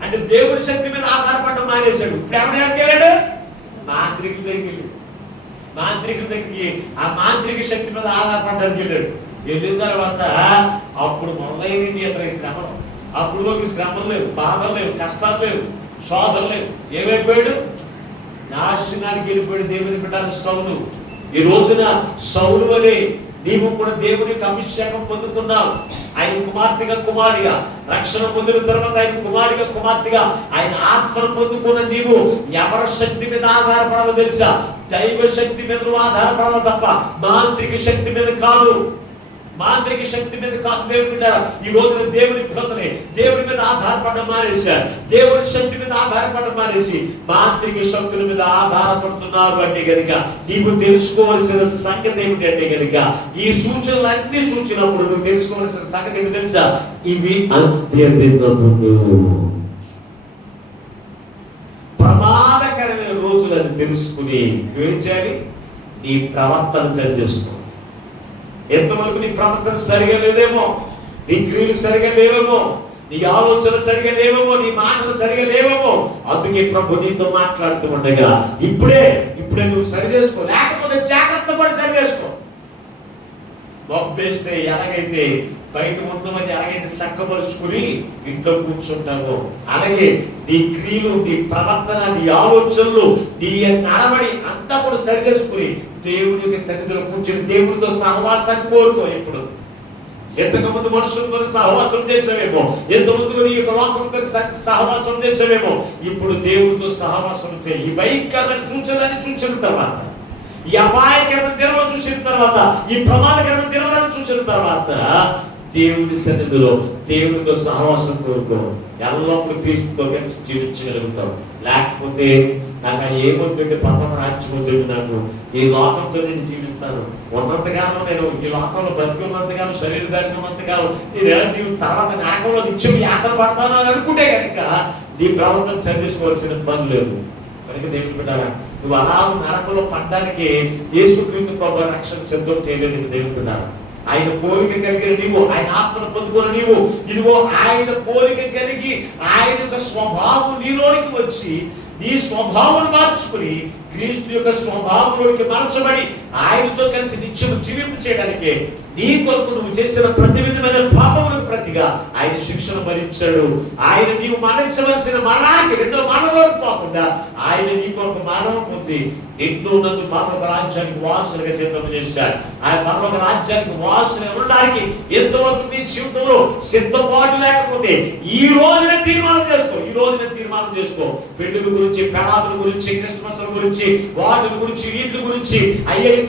అంటే దేవుడి శక్తి మీద ఆధారపడడం మానేశాడు. ఇప్పుడు ఎవరి దగ్గరికి వెళ్ళాడు? మాంత్రికుల దగ్గరికి వెళ్ళాడు. మాంత్రికుల దగ్గరికి ఆ మాంత్రిక శక్తి మీద ఆధారపడడానికి వెళ్ళాడు. వెళ్ళిన తర్వాత అప్పుడు మొదలైనవి అతని శ్రమలు. అప్పుడు శ్రమలు లేవు, బాధలు లేవు, కష్టాలు లేవు, శోధలు లేవు. ఏమైపోయాడు? నాశనానికి వెళ్ళిపోయాడు. దేవుని బిడ్డలు సౌలు. ఈ రోజున సౌలు అనే నీవు కూడా దేవుని యొక్క అభిషేకం పొందుకున్నావు. ఆయన కుమార్తెగా కుమారుడిగా రక్షణ పొందిన తర్వాత ఆయన కుమారుడిగా కుమార్తెగా ఆయన ఆత్మను పొందుకున్న నీవు ఎవరి శక్తి మీద ఆధారపడాలో తెలుసా? దైవ శక్తి మీద ఆధారపడాలి తప్ప మాంత్రిక శక్తి మీద కాదు. మాంత్రిక శక్తి మీద కాదు. దేవుని మీద ఈ రోజున దేవుని ప్రజలే దేవుని మీద ఆధారపడడం మానేశారు. దేవుని శక్తి మీద ఆధారపడడం మానేసి మాంత్రిక శక్తుల మీద ఆధారపడుతున్నారు. అంటే కనుక నీవు తెలుసుకోవలసిన సంగతి ఏమిటి అంటే కనుక ఈ సూచనలు అన్ని సూచనప్పుడు నువ్వు తెలుసుకోవలసిన సంగతి ఏమిటి తెలుసా? ఇవి అంత్యదినములు, ప్రమాదకరమైన రోజులను తెలుసుకుని ఏం చేయాలి? నీ ప్రవర్తన సరి చేసుకో. ఎంతవరకు నీ ప్రవర్తన సరిగా లేదేమో, నీ క్రియలు సరిగా లేవేమో, నీ ఆలోచన సరిగా లేవేమో, నీ మాటలు సరిగా లేవేమో. అందుకే ప్రభు నీతో మాట్లాడుతూ ఉండగా ఇప్పుడే నువ్వు సరి చేసుకో, లేకపోతే జాగ్రత్త పడి సరి చేసుకో. బొబ్బేస్తే ఎలాగైతే బయట ఉన్నవన్నీ ఎలాగైతే చక్కపరుచుకుని ఇంట్లో కూర్చుంటావో అలాగే నీ క్రియలు, నీ ప్రవర్తన, నీ ఆలోచనలు, నీ నడవడి అంతా కూడా సరి చేసుకుని దేవుని యొక్క సన్నిధిలో కూర్చొని దేవుడితో సహవాసాన్ని కోరుకో. ఎప్పుడు ఎంతకుముందు మనుషులతో సహవాసం చేసావేమో, ఎంతమంది నీ యొక్క లోకంతో సహవాసం చేసావేమో, ఇప్పుడు దేవుడితో సహవాసం చేయి. ఈ భయంకరమైన సూచనలన్నీ చూసిన తర్వాత, ఈ అపాయకరమైన దినములు చూసిన తర్వాత, ఈ ప్రమాదకరమైన దినములను చూసిన తర్వాత దేవుని సన్నిధిలో దేవునితో సహవాసం కోరుకో. ఎల్లప్పుడూ క్రీస్తుతో కలిసి జీవించగలుగుతావు. లేకపోతే నాకు ఏమొద్దండి, పరమ రాజ్యం వద్దండి, నాకు ఈ లోకంతో నేను జీవిస్తాను, ఉన్నంతకాలం నేను ఈ లోకంలో బతికున్నంతకాలం, శరీరధారిగా ఉన్నంతకాలం నేను తర్వాత నాకంలో నిత్యం యాత్ర పడతాను అని అనుకుంటే కనుక నీ ప్రవర్తన సరి చేసుకోవాల్సిన పని లేదు. కనుక దేవుని బిడ్డారా, నువ్వు అలా నరకంలో పడ్డానికి యేసుక్రీస్తు ప్రభు రక్షణ సిద్ధం చేయలేదు. దేవుని బిడ్డారా, ఆయన పోలిక కలిగిన నీవు, ఆయన ఆత్మను పొందుకున్న నీవు, ఇదిగో ఆయన పోలిక కలిగి సమయానికి ఆయన యొక్క స్వభావం నీలోనికి వచ్చి నీ స్వభావం మార్చుకుని క్రీస్తు యొక్క స్వభావంలోనికి మార్చబడి ఆయనతో కలిసి నిత్యం జీవింపు చేయడానికి నీ కొరకు నువ్వు చేసిన ప్రతి విధమైన పాపములకు ప్రతిగా ఆయన శిక్షను భరించాడు. ఆయన నీవు మరణించవలసిన మరణానికి రెండో మానవులకు పోకుండా ఆయన నీ కొరకు మరణం పొంది ఇంట్లో ఉన్నందుకు పరలోక రాజ్యానికి వారసులుగా సిద్ధం చేశాడు. ఆయన పరలోక రాజ్యానికి వారసులుగా ఉండడానికి ఎంతవరకు నీ జీవితంలో సిద్ధపాటు లేకపోతే ఈ రోజున తీర్మానం చేసుకో. పెళ్లి గురించి, పెళ్ళాదుల గురించి, క్రిస్మస్ గురించి, వాటి గురించి, వీటి గురించి అయ్యయిన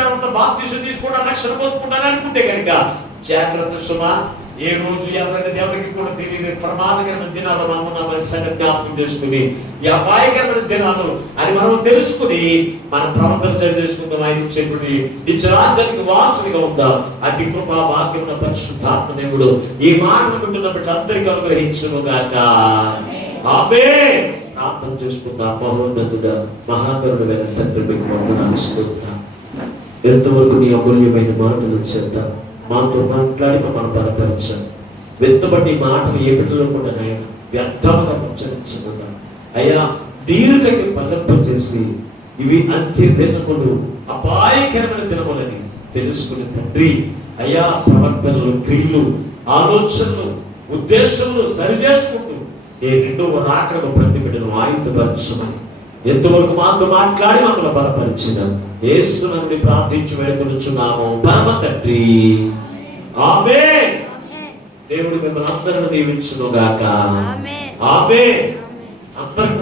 తర్వాత బాప్తిసం తీసుకుంటా రక్షణ పొందుకుంటాను అనుకుంటే కనుక జాగ్రత్త సుమా. ఏ రోజు ఎవరైనా దేవుడికి కూడా తెలియదు ప్రమాదకరమైన దినాలు మనం సంగతి జ్ఞాపకం చేసుకుని ఈ అపాయకరమైన దినాలు అని మనం తెలుసుకుని మన ప్రవర్తన సరి చేసుకుందాం. ఆయన చెప్పి నిత్యరాజ్యానికి వారసునిగా ఉందాం. అతి కృపా వాక్యం పరిశుద్ధాత్మ దేవుడు ఈ మాటలు వింటున్న బిడ్డ అందరికీ అనుగ్రహించును గాక. ఆమేన్. ప్రార్థన చేసుకుందాం. మహోన్నతుడా మహాకరుడైన తండ్రి మీకు వందనాలు స్తుతిస్తున్నాం. ఎంతవరకు నీ అమూల్యమైన మాటలు చేత మాతో మాట్లాడి మమ్మల్ని బలపరచాలి. వెత్తబడి మాటలు ఏ బిడ్డలో కూడా నాయన వ్యర్థముగా ఉచ్చరించకుండా అయ్యా నీరు కట్టి పల్లెంప చేసి ఇవి అంత్య దినములు అపాయకరమైన దినములని తెలుసుకుని తండ్రి అయ్యా ప్రవర్తనలు, క్రియలు, ఆలోచనలు, ఉద్దేశములు సరి చేసుకుంటూ ఏ రెండవ రాకడకు ప్రతి బిడ్డను ఆయుధపరచమని ఎంతవరకు మాతో మాట్లాడి మమ్మల్ని బలపరిచిన యేసు నందు ప్రార్థించి వేడుకొనుచున్నాము పరమ తండ్రి. ఆమేన్. దేవుడు మిమ్మల్ని అందరిని దీవించును గాక. ఆమేన్. అందరికీ